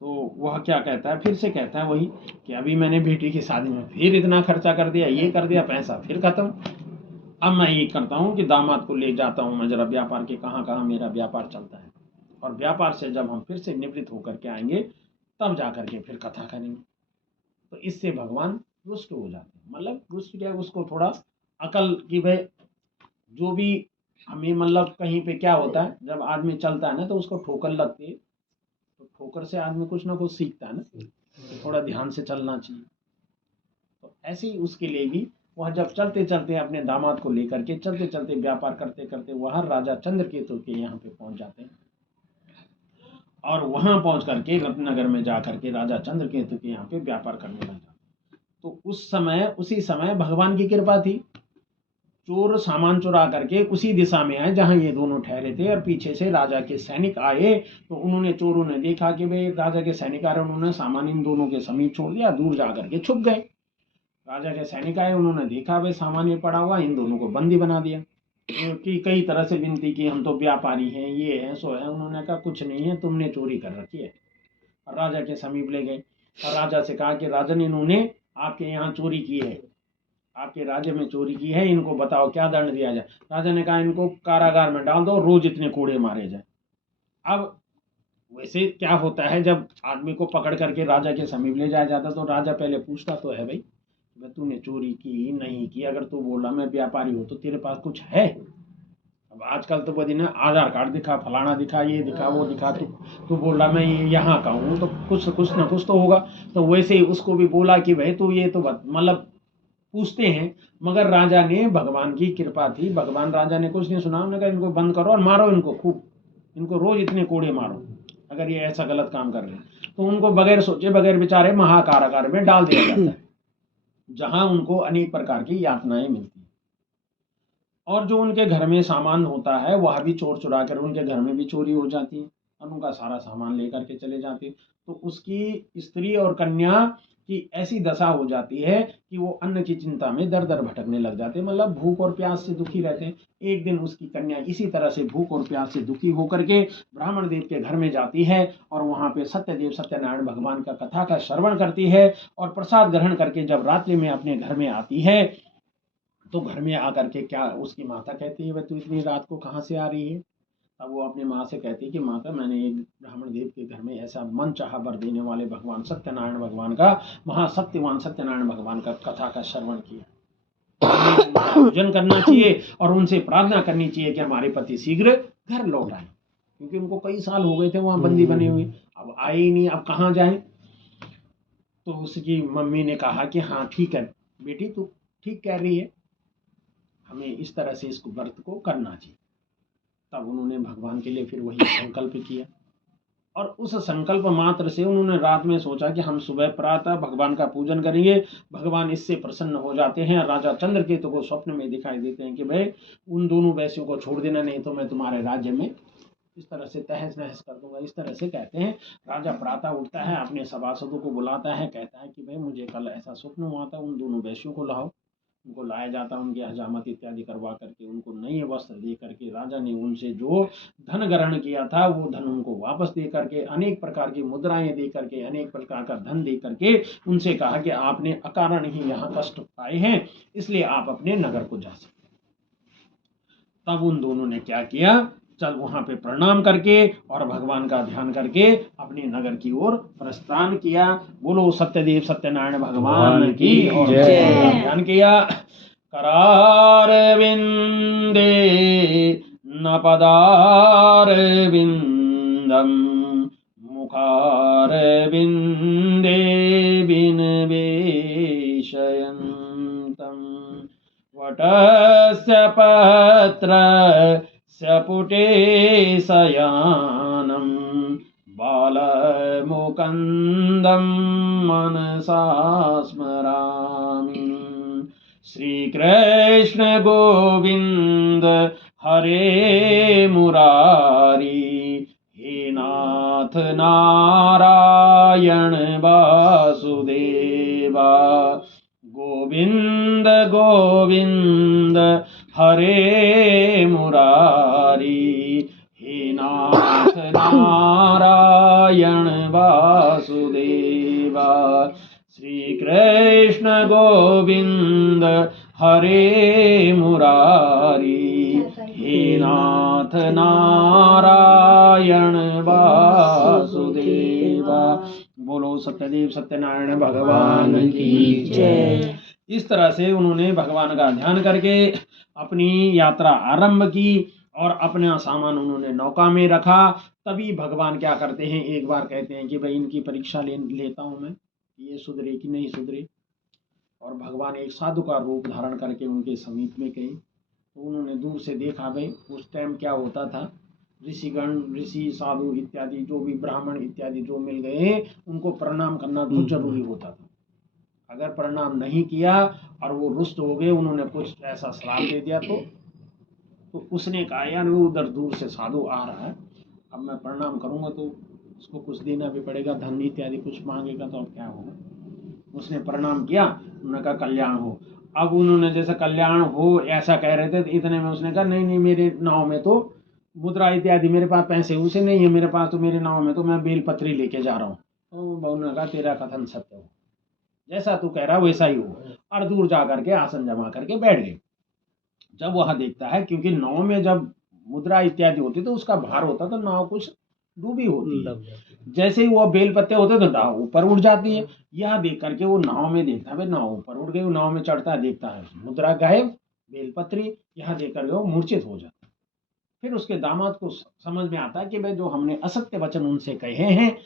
तो वह क्या कहता है, फिर से कहता है वही कि अभी मैंने बेटी की शादी में फिर इतना खर्चा कर दिया, ये कर दिया, पैसा फिर खत्म। अब मैं ये करता हूँ कि दामाद को ले जाता हूँ मैं जरा व्यापार के, कहाँ कहाँ मेरा व्यापार चलता है, और व्यापार से जब हम फिर से निवृत्त होकर के आएंगे तब जा करके फिर कथा करेंगे। तो इससे भगवान रुष्ट हो जाते हैं। मतलब रुष्ट क्या, उसको थोड़ा अकल की भाई जो भी हमें मतलब कहीं पे क्या होता है जब आदमी चलता है ना तो उसको ठोकर लगती है, तो ठोकर से आदमी कुछ ना कुछ सीखता है ना, तो थोड़ा ध्यान से चलना चाहिए। तो ऐसे ही उसके लिए भी वह जब चलते चलते अपने दामाद को लेकर के चलते चलते व्यापार करते करते वह राजा चंद्रकेतु के यहाँ पे पहुंच जाते हैं और वहां पहुंच करके रत्नगर में जा करके राजा चंद्रकेतु के यहाँ पे व्यापार करने लग जाते। तो उस समय उसी समय भगवान की कृपा थी, चोर सामान चुरा करके उसी दिशा में आए जहां ये दोनों ठहरे थे और पीछे से राजा के सैनिक आए। तो उन्होंने, चोरों ने देखा कि भाई राजा के सैनिक आ रहे, उन्होंने सामान इन दोनों के समीप छोड़ दिया, दूर जा करके छुप गए। राजा के सैनिक आए, उन्होंने देखा भाई सामान ये पड़ा हुआ, इन दोनों को बंदी बना दिया। कि कई तरह से विनती की, हम तो व्यापारी हैं, ये है सो है। उन्होंने कहा कुछ नहीं है, तुमने चोरी कर रखी है। और राजा के समीप ले गए और राजा से कहा कि राजन इन्होंने आपके यहाँ चोरी की है, आपके राज्य में चोरी की है, इनको बताओ क्या दंड दिया जाए। राजा ने कहा इनको कारागार में डाल दो, रोज इतने कोड़े मारे जाए। अब वैसे क्या होता है जब आदमी को पकड़ करके राजा के समीप ले जाया जाता तो राजा पहले पूछता तो है भाई तूने चोरी की नहीं की, अगर तू बोल रहा मैं व्यापारी हूँ तो तेरे पास कुछ है। अब आजकल तो बदी ना आधार कार्ड दिखा, फलाना दिखा, ये दिखा, वो दिखा, तू बोल रहा मैं यहाँ का हूँ तो कुछ ना कुछ तो होगा। तो वैसे ही उसको भी बोला कि भाई तू ये तो मतलब पूछते हैं। मगर राजा ने, भगवान की कृपा थी, भगवान राजा ने कुछ नहीं सुना, उन्होंने कहा इनको बंद करो और मारो इनको खूब, इनको रोज इतने कोड़े मारो अगर ये ऐसा गलत काम कर रहे हैं। तो उनको बगैर सोचे बगैर विचारे महाकारागार में डाल दिया जाता है जहां उनको अनेक प्रकार की यातनाएं मिलती हैं। और जो उनके घर में सामान होता है वह भी चोर चुरा कर उनके घर में भी चोरी हो जाती है और उनका सारा सामान लेकर के चले जाते हैं। तो उसकी स्त्री और कन्या की ऐसी दशा हो जाती है कि वो अन्न की चिंता में दर दर भटकने लग जाते हैं, मतलब भूख और प्यास से दुखी रहते हैं। एक दिन उसकी कन्या इसी तरह से भूख और प्यास से दुखी होकर के ब्राह्मण देव के घर में जाती है और वहां पे सत्यदेव सत्यनारायण भगवान का कथा का श्रवण करती है और प्रसाद ग्रहण करके जब रात्रि में अपने घर में आती है तो घर में आकर के क्या उसकी माता कहती है भाई तू इतनी रात को कहाँ से आ रही है। अब वो अपनी माँ से कहती है कि माता मैंने एक ब्राह्मण देव के घर में ऐसा मन चाहा वर देने वाले भगवान सत्यनारायण भगवान का, महासत्यवान सत्यनारायण भगवान का कथा का श्रवण किया। हमें उनका पूजन करना चाहिए और उनसे प्रार्थना करनी चाहिए कि हमारे पति शीघ्र घर लौट आए, क्योंकि उनको कई साल हो गए थे वहाँ बंदी बने हुए, अब आए ही नहीं, अब कहाँ जाएं। तो उसकी मम्मी ने कहा कि हाँ ठीक है बेटी, तू ठीक कह रही है, हमें इस तरह से इसको व्रत को करना चाहिए। तब उन्होंने भगवान के लिए फिर वही संकल्प किया, और उस संकल्प मात्र से उन्होंने रात में सोचा कि हम सुबह प्रातः भगवान का पूजन करेंगे, भगवान इससे प्रसन्न हो जाते हैं। राजा चंद्रकेतु को स्वप्न में दिखाई देते हैं कि भाई उन दोनों वैश्यों को छोड़ देना, नहीं तो मैं तुम्हारे राज्य में इस तरह से तहस नहस कर दूंगा। इस तरह से कहते हैं। राजा प्रातः उठता है, अपने सभासदों को बुलाता है, कहता है कि भाई मुझे कल ऐसा स्वप्न हुआ था, उन दोनों वैश्यों को लाओ। उनको लाया जाता, उनकी हजामत इत्यादि करवा करके उनको नए वस्त्र दे करके राजा ने उनसे जो धन ग्रहण किया था वो धन उनको वापस दे करके, अनेक प्रकार की मुद्राएं दे करके, अनेक प्रकार का धन दे करके उनसे कहा कि आपने अकारण ही यहाँ कष्ट पाए हैं, इसलिए आप अपने नगर को जा सकते। तब उन दोनों ने क्या किया, चल वहां पे प्रणाम करके और भगवान का ध्यान करके अपने नगर की ओर प्रस्थान किया। बोलो सत्यदेव सत्यनारायण भगवान की। और ध्यान किया। करार विंदे न पदार विंदम मुखार विंदे विनवेशयन्तम् वटस्य पत्रस्य पुटे शयानं बालमुकुन्दं मनसा स्मरामि। श्रीकृष्ण गोविंद हरे मुरारी, हे नाथ नारायण वासुदेवा। गोविंद गोविंद हरे मुरारी, हे नाथ नारायण वासुदेवा। श्री कृष्ण गोविंद हरे मुरारी, हे नाथ नारायण वासुदेवा। बोलो सत्यदेव सत्यनारायण भगवान की जय। इस तरह से उन्होंने भगवान का ध्यान करके अपनी यात्रा आरंभ की और अपना सामान उन्होंने नौका में रखा। तभी भगवान क्या करते हैं, एक बार कहते हैं कि भाई इनकी परीक्षा लेता हूं मैं, ये सुधरे कि नहीं सुधरे। और भगवान एक साधु का रूप धारण करके उनके समीप में गए। तो उन्होंने दूर से देखा, भाई उस टाइम क्या होता था, ऋषिगण ऋषि साधु इत्यादि जो भी ब्राह्मण इत्यादि जो मिल गए उनको प्रणाम करना बहुत जरूरी होता था। अगर प्रणाम नहीं किया और वो रुष्ट हो गए, उन्होंने कुछ ऐसा श्राप दे दिया तो उसने कहा यार वो उधर दूर से साधु आ रहा है, अब मैं प्रणाम करूंगा तो उसको कुछ देना भी पड़ेगा, धन इत्यादि कुछ मांगेगा तो अब क्या होगा। उसने प्रणाम किया, उन्होंने कहा कल्याण हो। अब उन्होंने जैसे कल्याण हो ऐसा कह रहे थे, तो इतने में उसने कहा नहीं नहीं, मेरे नाव में तो मुद्रा इत्यादि मेरे पास पैसे उसे नहीं है, मेरे पास तो मेरे नाव में तो मैं बेलपत्री लेके जा रहा हूँ। तो उन्होंने कहा तेरा कथन सत्य हो, जैसा तू कह रहा वैसा ही हो। और दूर जा करके आसन जमा करके बैठ गए। जब वह देखता है, क्योंकि नाव में जब मुद्रा इत्यादि होती तो उसका भार होता तो नाव कुछ डूबी होती है, जैसे ही वो बेल पत्ते होते तो नाव ऊपर उड़ जाती है। यह देख करके वो नाव में देखता है, नाव ऊपर उड़ गई। वो नाव में चढ़ता है, देखता है मुद्रा गायब, बेलपत्री। यहाँ देख करके वो मूर्छित हो जाता है। फिर उसके दामाद को समझ में आता है कि भाई जो हमने असत्य वचन उनसे कहे हैं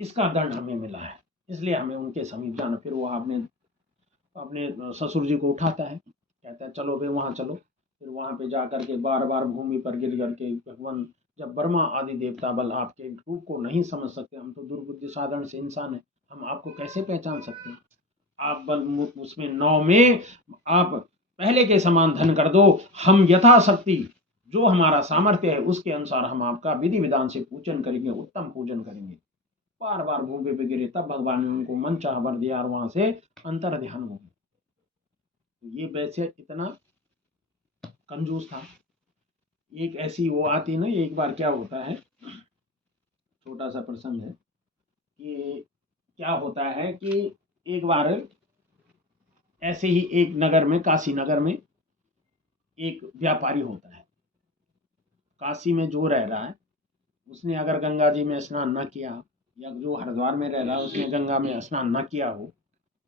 इसका दंड हमें मिला है, इसलिए हमें उनके समीप जाना। फिर वो अपने ससुर जी को उठाता है, कहता है चलो भाई वहाँ चलो। फिर वहाँ पे जा करके बार बार भूमि पर गिर करके भगवान, जब ब्रह्मा आदि देवता बल आपके रूप को नहीं समझ सकते, हम तो दुर्बुद्धि साधारण से इंसान है, हम आपको कैसे पहचान सकते हैं। आप बल उसमें नाव में आप पहले के समान धन कर दो, हम यथाशक्ति जो हमारा सामर्थ्य है उसके अनुसार हम आपका विधि विधान से पूजन करेंगे, उत्तम पूजन करेंगे। बार बार भूमि पे गिरे, तब भगवान ने उनको मन चाह वर दिया और वहां से अंतर ध्यान हो गया। ये वैसे इतना कंजूस था। एक ऐसी वो आती ना, एक बार क्या होता है, छोटा सा प्रसंग है कि क्या होता है कि एक बार ऐसे ही एक नगर में, काशी नगर में एक व्यापारी होता है। काशी में जो रह रहा है उसने अगर गंगा जी में स्नान न किया, या जो हरिद्वार में रह रहा है उसने गंगा में स्नान न किया हो,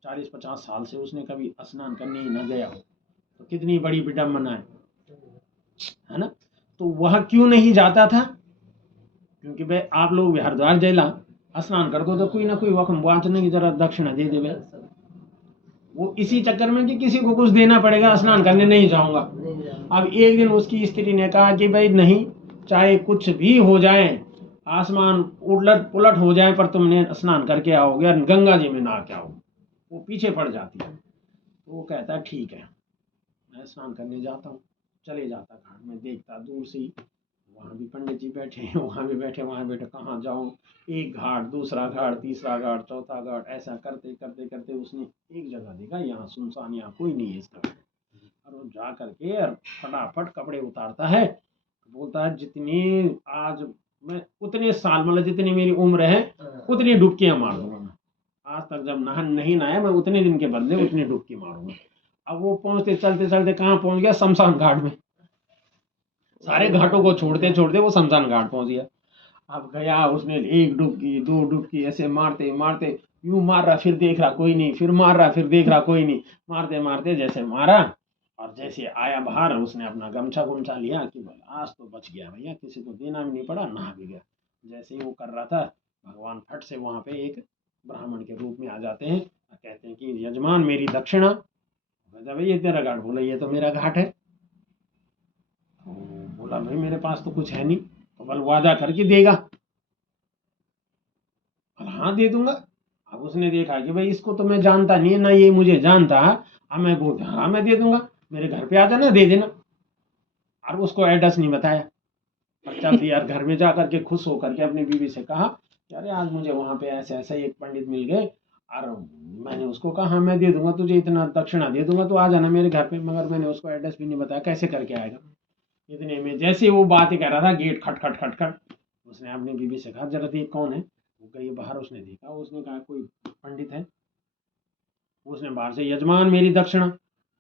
40-50 साल से उसने कभी स्नान करने ही न गया हो, तो कितनी बड़ी विडम्बना है ना। तो वह क्यों नहीं जाता था, क्योंकि भाई आप लोग भी हरिद्वार जेला स्नान कर दो तो कोई ना कोई वक्त वाचने की जरा दक्षिणा दे दे भाई। वो इसी चक्कर में कि किसी को कुछ देना पड़ेगा, स्नान करने नहीं जाऊंगा। अब एक दिन उसकी स्त्री ने कहा कि भाई नहीं, चाहे कुछ भी हो जाए, आसमान उलट पुलट हो जाए, पर तुमने स्नान करके आओगे, गंगा जी में नहा के आओ। वो पीछे पड़ जाती है। तो वो कहता है ठीक है, मैं स्नान करने जाता हूँ। चले जाता घाट में, देखता दूर से ही वहाँ भी पंडित जी बैठे हैं, वहाँ भी बैठे, वहाँ बैठे, कहाँ जाऊँ। एक घाट, दूसरा घाट, तीसरा घाट, चौथा घाट, ऐसा करते करते करते उसने एक जगह देखा, यहाँ सुनसान, यहाँ कोई नहीं है इसका। और वो जा करके और फटाफट कपड़े उतारता है, बोलता है जितनी आज मैं उतने साल, मतलब जितनी मेरी उम्र है उतनी डुबकियां मार दूंगा मैं। आज तक जब नहीं नहाया, मैं उतने दिन के बदले उतनी डुबकी मारूंगा। अब वो पहुंचते चलते चलते कहाँ पहुंच गया, शमशान घाट में। सारे घाटों को छोड़ते छोड़ते वो शमशान घाट पहुंच गया। अब गया, उसने एक डुबकी, दो डुबकी, ऐसे मारते मारते, यूं मार रहा, फिर देख रहा कोई नहीं, फिर मार रहा, फिर देख रहा कोई नहीं, मारते मारते जैसे मारा, और जैसे आया बाहर, उसने अपना गमछा गुमछा लिया कि बोला आज तो बच गया भैया, किसी को देना भी नहीं पड़ा, नहा भी गया। जैसे ही वो कर रहा था, भगवान फट से वहां पे एक ब्राह्मण के रूप में आ जाते हैं और कहते हैं कि यजमान मेरी दक्षिणा। भाई ये तेरा घाट? बोला ये तो मेरा घाट है। तो बोला भाई मेरे पास तो कुछ है नहीं। तो बल वादा करके देगा? हाँ दे दूंगा। अब उसने देखा कि भाई इसको तो मैं जानता नहीं है ना, ये मुझे जानता। अब मैं बोलता हाँ मैं दे दूंगा, मेरे घर पे आ जाना, दे देना। और उसको एड्रेस नहीं बताया, पर चल दिया। घर में जा करके खुश होकर के अपनी बीवी से कहा कि अरे आज मुझे वहां पे ऐसे ऐसे एक पंडित मिल गए, और मैंने उसको कहा हाँ मैं दे दूंगा तुझे, इतना दक्षिणा दे दूंगा, तो आ जाना मेरे घर पे। मगर मैंने उसको एड्रेस भी नहीं बताया, कैसे करके आएगा। इतने में जैसे वो बात ही कर रहा था, गेट खट खट खट खट। उसने अपनी बीवी से कहा जरा देख कौन है। वो गई बाहर, उसने देखा, उसने कहा कोई पंडित है। उसने बाहर से यजमान मेरी दक्षिणा।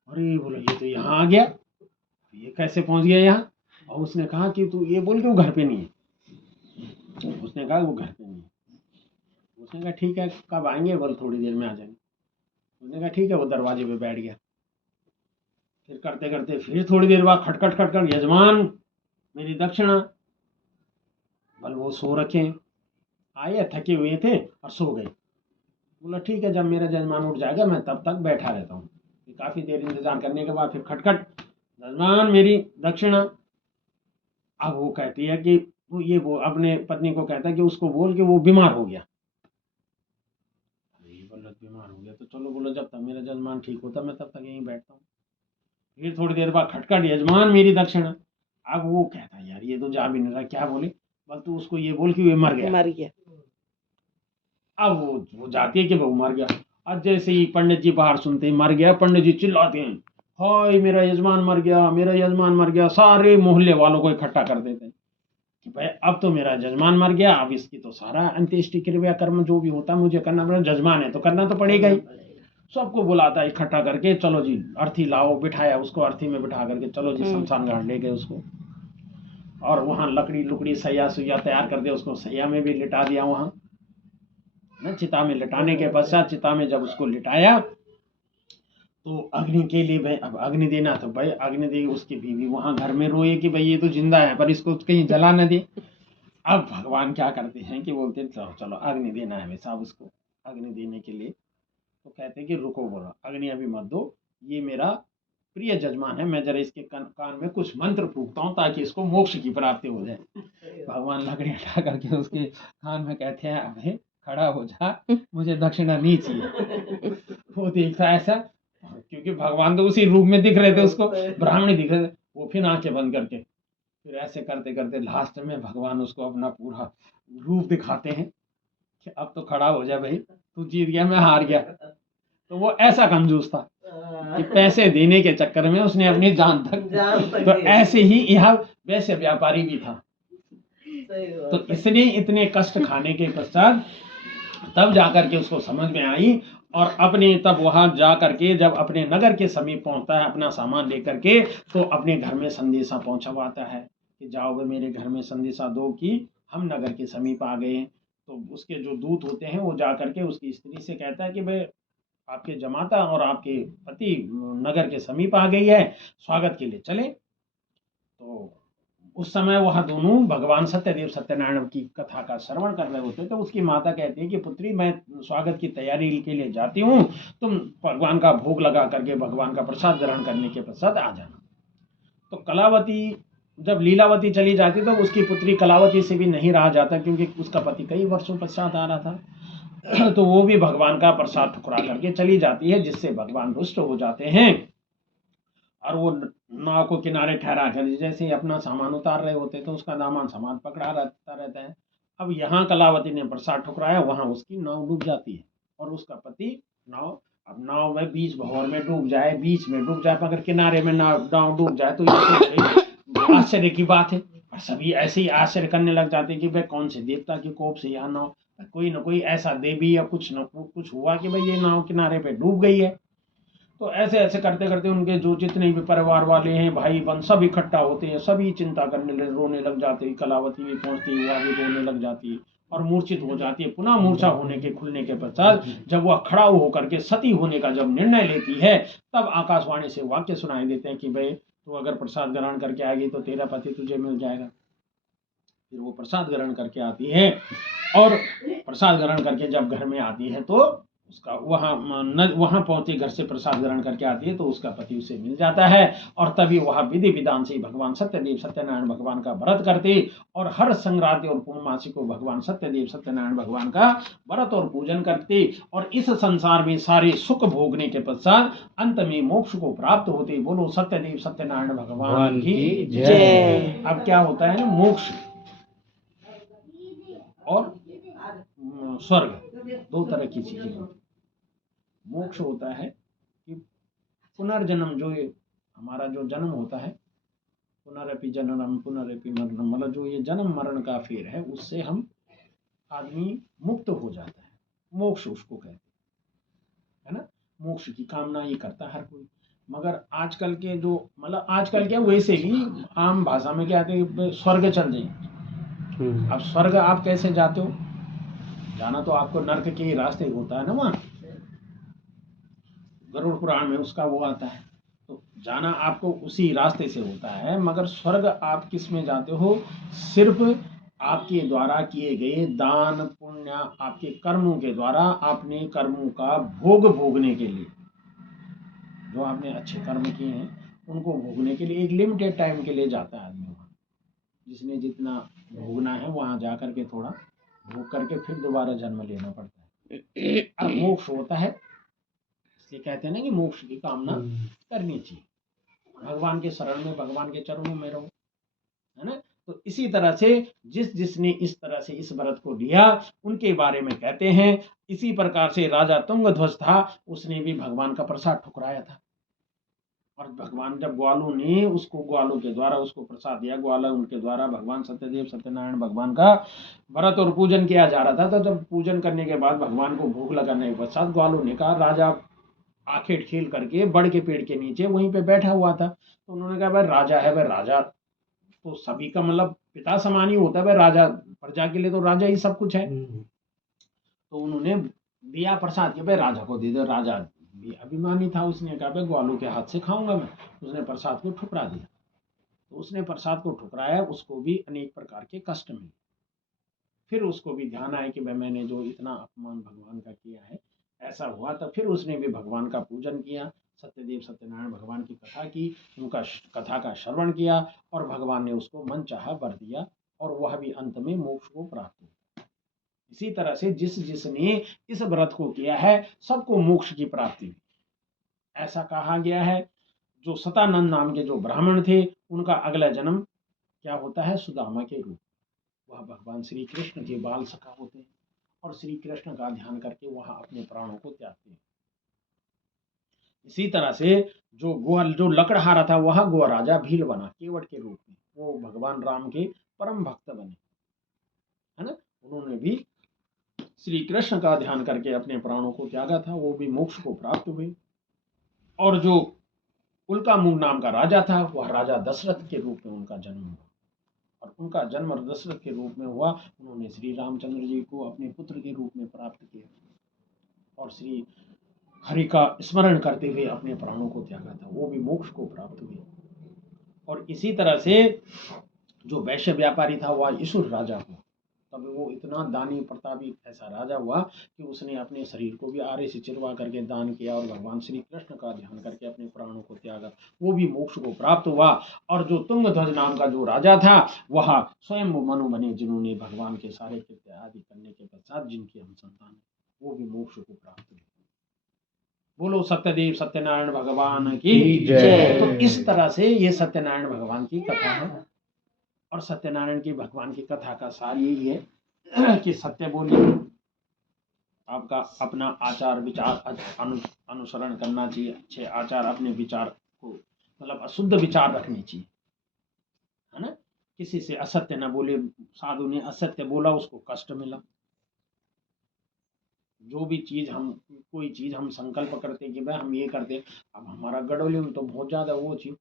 अरे बोला ये तो यहाँ आ गया, ये कैसे पहुंच गया यहाँ। और उसने कहा कि तू ये बोल के वो घर पे नहीं है। उसने कहा वो घर पे नहीं है। उसने कहा ठीक है, कब आएंगे? बोल थोड़ी देर में आ जाएंगे। उसने कहा ठीक है। वो दरवाजे पे बैठ गया। फिर करते करते फिर थोड़ी देर बाद खटखट खटखट, यजमान मेरी दक्षिणा। बल वो सो रखे हैं, आए थके हुए थे और सो गए। बोला ठीक है, जब मेरा जजमान उठ जाएगा मैं तब तक बैठा रहता हूँ। काफी देर इंतजार करने के बाद फिर खटखट, जजमान मेरी दक्षिणा। अब वो कहती है कि वो अपने पत्नी को कहता है कि उसको बोल कि वो बीमार हो गया। ये बोला बीमार हो गया तो चलो, बोलो जब तक मेरा जजमान ठीक होता मैं तब तक यहीं बैठता हूँ। फिर थोड़ी देर बाद खटखट, यजमान मेरी दक्षिणा। अब वो कहता यार ये तो जा भी नहीं रहा, क्या बोले। बल तू उसको ये बोल कि वो मर गया। मर गया। अब वो जाती है कि वो मर गया। अब जैसे ही पंडित जी बाहर सुनते ही मर गया, पंडित जी चिल्लाते हैं हाय मेरा यजमान मर गया, मेरा यजमान मर गया। सारे मोहल्ले वालों को इकट्ठा कर देते हैं कि भाई अब तो मेरा जजमान मर गया, अब इसकी तो सारा अंत्येष्टि क्रिया कर्म जो भी होता है मुझे करना पड़ेगा, जजमान है तो करना तो पड़ेगा ही। सबको बुलाता है इकट्ठा करके, चलो जी अर्थी लाओ। बिठाया उसको, अर्थी में बिठा करके चलो जी शमशान घाट ले गए उसको। और वहां लकड़ी लुकड़ी सैया सुइया तैयार कर दिया, उसको सैया में भी लिटा दिया। वहां न चिता में लिटाने के पश्चात, चिता में जब उसको लिटाया तो अग्नि के लिए भाई, अब अग्नि देना तो भाई अग्नि दे। उसकी बीवी वहां घर में रोए कि भाई ये तो जिंदा है, पर इसको कहीं जला न दे। अब भगवान क्या करते हैं कि बोलते हैं चलो चलो अग्नि देना है वैसा उसको। अग्नि देने के लिए तो कहते हैं कि रुको, बोलो अग्नि अभी मत दो, ये मेरा प्रिय जजमान है, मैं जरा इसके कान में कुछ मंत्र फूकता हूँ ताकि इसको मोक्ष की प्राप्ति हो जाए। भगवान लकड़ी हटा करके उसके कान में कहते हैं अबे खड़ा हो जा, मुझे दक्षिणा नहीं चाहिए। वो देखता ऐसा, क्योंकि भगवान तो उसी रूप में दिख रहे थे उसको, ब्राह्मणी दिख रहे थे। वो फिर आंखें बंद करके, फिर ऐसे करते करते लास्ट में भगवान उसको अपना पूरा रूप दिखाते हैं कि अब तो खड़ा हो जा भाई, तू जीत गया मैं हार गया। तो वो ऐसा कंजूस था कि पैसे देने के चक्कर में उसने अपनी जान तक। तो ऐसे ही यह वैसे व्यापारी भी था। तो इसने इतने कष्ट खाने के पश्चात तब जाकर के उसको समझ में आई, और अपने तब वहां जा करके जब अपने नगर के समीप पहुंचता है अपना सामान लेकर के, तो अपने घर में संदेशा पहुंचवाता है कि जाओ वे मेरे घर में संदेशा दो कि हम नगर के समीप आ गए हैं। तो उसके जो दूत होते हैं वो जा करके उसकी स्त्री से कहता है कि भाई आपके जमाता और आपके पति नगर के समीप आ गई है, स्वागत के लिए चले। तो उस समय वह दोनों भगवान सत्यदेव सत्यनारायण की कथा का श्रवण कर रहे होते। तो उसकी माता कहती है कि पुत्री, मैं स्वागत की तैयारी के लिए जाती हूँ, तुम भगवान का भोग लगा करके भगवान का प्रसाद ग्रहण करने के पश्चात आ जाना। तो कलावती जब लीलावती चली जाती तो उसकी पुत्री कलावती से भी नहीं रहा जाता, क्योंकि उसका पति कई वर्षों पश्चात आ रहा था। तो वो भी भगवान का प्रसाद ठुकरा करके चली जाती है, जिससे भगवान रुष्ट हो जाते हैं और वो नाव को किनारे ठहरा कर जैसे ही अपना सामान उतार रहे होते तो उसका दामन सामान पकड़ा रहता है। अब यहाँ कलावती ने प्रसाद ठुकराया, वहां उसकी नाव डूब जाती है और उसका पति नाव, अब नाव में बीच भंवर में डूब जाए, बीच में डूब जाए, मगर किनारे में नाव डूब जाए तो ये तो आश्चर्य की बात है। और सभी ऐसे ही आश्चर्य करने लग जाते हैं कि भाई कौन से देवता के कोप से यह नाव, कोई न कोई ऐसा देवी या कुछ न कुछ हुआ कि भाई ये नाव किनारे पे डूब गई है। तो ऐसे ऐसे करते करते उनके जो जितने भी परिवार वाले हैं, भाई बहन, सब इकट्ठा होते हैं, सभी चिंता करने रोने लग जाते हैं। कलावती भी पहुंचती है, वह भी रोने लग जाती है और मूर्छित हो जाती है। पुनः मूर्छा होने के खुलने के पश्चात जब वह खड़ा होकर के सती होने का जब निर्णय लेती है, तब आकाशवाणी से वाक्य सुनाई देते हैं कि भाई तू अगर प्रसाद ग्रहण करके आएगी तो तेरा पति तुझे मिल जाएगा। फिर वो प्रसाद ग्रहण करके आती है और प्रसाद ग्रहण करके जब घर में आती है तो उसका वहां पहुंचे, घर से प्रसाद ग्रहण करके आती है तो उसका पति उसे मिल जाता है। और तभी वह विधि विधान से भगवान सत्यदेव सत्यनारायण भगवान का व्रत करते और हर संक्रांति और पूर्णमासी को भगवान सत्यदेव सत्यनारायण भगवान का व्रत और पूजन करते और इस संसार में सारे सुख भोगने के पश्चात अंत में मोक्ष को प्राप्त होते। बोलो सत्यदेव सत्यनारायण भगवान की जय। अब क्या होता है ना, मोक्ष और स्वर्ग दो तरह की चीजें होती हैं। मोक्ष होता है कि पुनर्जन्म, जो ये हमारा जो जन्म होता है, पुनरपि जननम पुनरपि मरणम, मतलब जो ये जन्म मरण का फेर है, उससे हम आदमी मुक्त हो जाता है, मोक्ष उसको कहते है ना। मोक्ष की कामना ये करता है हर कोई। मगर आजकल के जो, मतलब आजकल क्या, वैसे भी आम भाषा में क्या कहते हैं, स्वर्ग चल जाए। अब स्वर्ग आप कैसे जाते हो? जाना तो आपको नर्क के रास्ते होता है ना, वहां गरुड़ पुराण में उसका वो आता है। तो जाना आपको उसी रास्ते से होता है, मगर स्वर्ग आप किस में जाते हो? सिर्फ आपके द्वारा किए गए दान पुण्य, आपके कर्मों के द्वारा आपने कर्मों का भोग भोगने के लिए, जो आपने अच्छे कर्म किए हैं उनको भोगने के लिए एक लिमिटेड टाइम के लिए जाता है आदमी वहाँ। जिसने जितना भोगना है वहाँ जा करके थोड़ा भोग करके फिर दोबारा जन्म लेना पड़ता है। अब मोक्ष होता है, इसलिए कहते हैं ना कि मोक्ष की कामना करनी चाहिए, भगवान के शरण में, भगवान के चरणों में रहो, है ना। तो इसी तरह से जिसने इस तरह से इस व्रत को लिया उनके बारे में कहते हैं। इसी प्रकार से राजा तुंगध्वज था, उसने भी भगवान का प्रसाद ठुकराया था और भगवान जब ग्वालों ने उसको, ग्वालों के द्वारा उसको प्रसाद दिया, ग्वाला उनके द्वारा भगवान सत्यदेव सत्यनारायण भगवान का व्रत और पूजन किया जा रहा था। तो जब पूजन करने के बाद भगवान को भोग लगाने के पश्चात ग्वालों ने कहा, राजा आखेट खेल करके बड़ के पेड़ के नीचे वहीं पे बैठा हुआ था। तो उन्होंने कहा भाई राजा है, भाई राजा तो सभी का मतलब पिता समान ही होता है, भाई राजा प्रजा के लिए तो राजा ही सब कुछ है। तो उन्होंने दिया प्रसाद के भाई राजा को दे दो। राजा भी अभिमानी था, उसने कहा भाई ग्वालों के हाथ से खाऊंगा मैं। उसने प्रसाद को ठुकरा दिया। तो उसने प्रसाद को ठुकराया, उसको भी अनेक प्रकार के कष्ट मिले। फिर उसको भी ध्यान आया कि भाई मैंने जो इतना अपमान भगवान का किया है, ऐसा हुआ। तो फिर उसने भी भगवान का पूजन किया, सत्यदेव सत्यनारायण भगवान की कथा की, उनका कथा का श्रवण किया और भगवान ने उसको मन चाहा वर दिया और वह भी अंत में मोक्ष को प्राप्त हुआ। इसी तरह से जिसने इस व्रत को किया है सबको मोक्ष की प्राप्ति हुई। ऐसा कहा गया है। जो सतानंद नाम के जो ब्राह्मण थे, उनका अगला जन्म क्या होता है? सुदामा के रूप। वह भगवान श्री कृष्ण के बाल सखा होते हैं और श्री कृष्ण का ध्यान करके वह अपने प्राणों को त्यागते हैं। इसी तरह से जो लकड़हारा था वह गोवा राजा भील बना केवट के रूप में। वो भगवान राम के परम भक्त बने, है ना। उन्होंने भी श्री कृष्ण का ध्यान करके अपने प्राणों को त्यागा था, वो भी मोक्ष को प्राप्त हुए। और जो उल्कामुंग नाम का राजा था, वह राजा दशरथ के रूप में उनका जन्म हुआ और उनका जन्म दशरथ के रूप में हुआ। उन्होंने श्री रामचंद्र जी को अपने पुत्र के रूप में प्राप्त किया और श्री हरि का स्मरण करते हुए अपने प्राणों को त्यागा था, वो भी मोक्ष को प्राप्त हुए। और इसी तरह से जो वैश्य व्यापारी था वह इसुर राजा हुआ। तब वो इतना दानी प्रतापी ऐसा राजा हुआ कि उसने अपने शरीर को भी आरे से चिरवा करके दान किया और भगवान श्री कृष्ण का ध्यान करके अपने प्राणों को त्यागा, वो भी मोक्ष को प्राप्त हुआ। और जो तुंगध्वज नाम का जो राजा था वह स्वयं मनु बने, जिन्होंने भगवान के सारे कृत्य आदि करने के पश्चात जिनकी हम संतान है, वो भी मोक्ष को प्राप्त हुए। बोलो सत्यदेव सत्यनारायण भगवान की जय। तो इस तरह से ये सत्यनारायण भगवान की कथा है। और सत्यनारायण की भगवान की कथा का सार यही है कि सत्य बोलिए, आपका अपना आचार विचार अनुसरण करना चाहिए, अच्छे आचार, अपने विचार को मतलब अशुद्ध विचार रखनी चाहिए, है ना। किसी से असत्य न बोले, साधु ने असत्य बोला उसको कष्ट मिला। जो भी चीज हम कोई चीज हम संकल्प करते कि भाई हम ये करते, अब हमारा गडोली में तो बहुत ज्यादा वो चीज,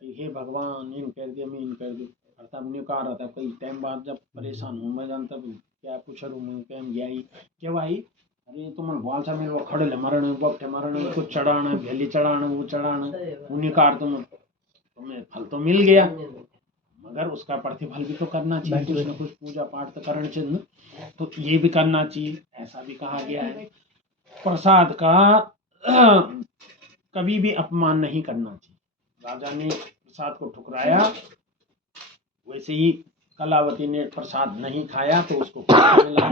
हे भगवान इन कर दिया मैं इन कर दूँ, अर्थात निकार रहता है। कई टाइम बाद जब परेशान हूँ मैं जानता क्या पूछ रू मैं क्या गई क्या भाई, अरे तुम बाल सा मेरे वो खड़े ले मरण वक्त मरण कुछ चढ़ाना भेली चढ़ाना वो चढ़ाना वो निकार तुम्हें फल तो मिल गया, मगर उसका प्रतिफल भी तो करना चाहिए, कुछ न कुछ पूजा पाठ तो करना चाहिए, तो ये भी करना चाहिए, ऐसा भी कहा गया है। प्रसाद का कभी भी अपमान नहीं करना चाहिए। राजा ने प्रसाद को ठुकराया, वैसे ही कलावती ने प्रसाद नहीं खाया तो उसको कष्ट मिला।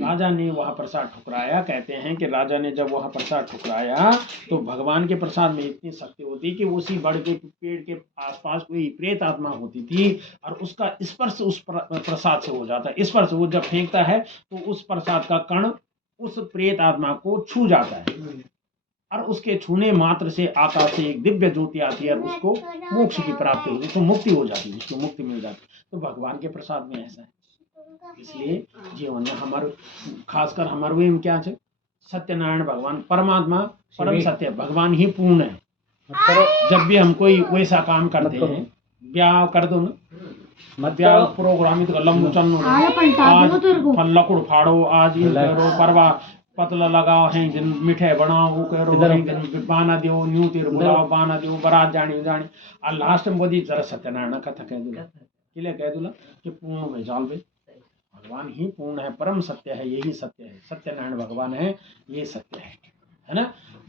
राजा ने वह प्रसाद ठुकराया, कहते हैं कि राजा ने जब वह प्रसाद ठुकराया तो भगवान के प्रसाद में इतनी शक्ति होती कि उसी बड़ के पेड़ के आसपास कोई प्रेत आत्मा होती थी और उसका स्पर्श उस प्रसाद से हो जाता है। स्पर्श वो जब फेंकता है तो उस प्रसाद का कण उस प्रेत आत्मा को छू जाता है और उसके छूने मात्र से आकाश से एक दिव्य ज्योति आती है और उसको मोक्ष की प्राप्ति होती है, उसको मुक्ति हो जाती है, उसको मुक्ति मिल जाती है। तो भगवान के प्रसाद में ऐसा है। इसलिए जीवन में हमारे खासकर हमारे वे में क्या है, सत्यनारायण भगवान परमात्मा परम सत्य भगवान ही पूर्ण है। जब भी हम कोई वैसा काम करते हैं, ब्याह कर दो ना, ब्याह प्रोग्राम लंबू चन्नो, आज फल लकुड़ फाड़ो, आज इन करो, परवा पतला लगाओ हैं दिन मिठे बनाओ वो करो दिन बाना दियो न्यू तीर बुलाओ बाना दियो बारात जानी जानी और लास्ट में बोली जरा सत्यनारायण कथा कह दूला किले कह दूला कि पूर्ण में जाल बे भगवान ही पूर्ण है, परम सत्य है, यही सत्य है, सत्यनारायण भगवान है, ये सत्य है ना।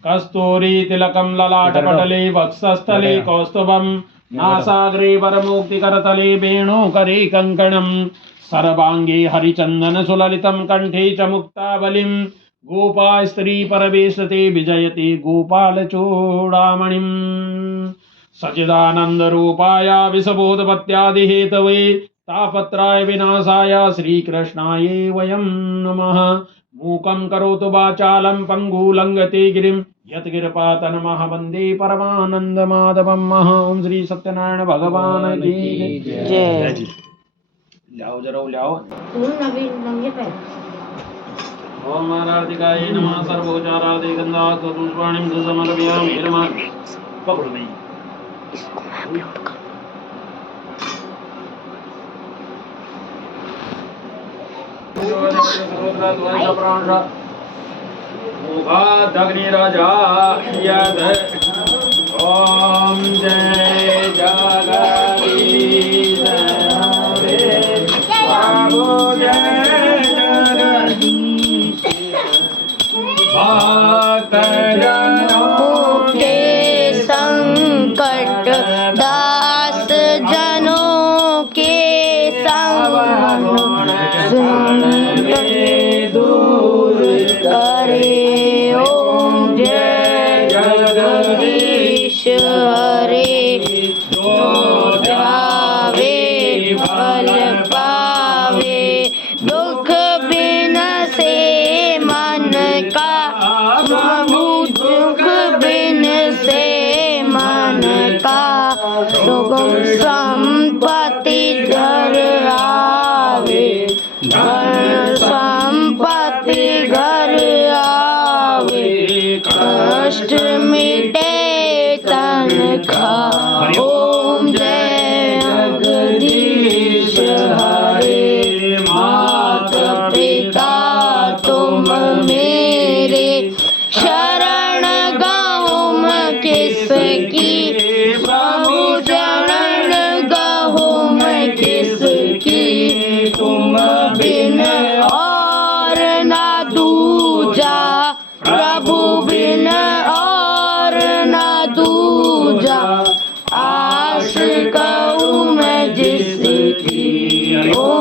कस्तूरी तिलकम ललाट पटले वक्षस्थले कौस्तुभम नासाग्रे वरमुक्ति करतले वेणु करे कंकणम सर्वांगे हरिचंदन सुललितम कंठे च मुक्तावलिम गोपा स्त्री परवेशते विजयते गोपाल चूड़ामणिम सचिदानंद रूपाय विषबोधपत्यादि हेतवे तापत्राय विनाशाय श्रीकृष्णाय वयं नमः। मूकं करोतु वाचालं पंगु लंघते गिरिं यत्कृपातनमः वन्दे परमानंद माधवम्। ओम श्री सत्यनारायण भगवान की जय। लाओ जरा लाओ। ओम आराधिकाय नमः सर्वोचारादि गंधात् पुष्पाणिं समर्पयामि नमः। पकड़ो नहीं दग्नि राजा यद ओम जय जगदीश हरे प्रभु जय जगदीश भक्त जनों के संकट दास जनों के संग दूर करे। ओम जय जगदीश हरे जो जावे फल पावे दुख बिन से मन का दुख बिन से मन का सुख संपत्ति धर आवे धन मैं किसकी, तुम बिन और ना दूजा, प्रभु बिन और ना दूजा। आस कहूँ मैं जिसकी, ओ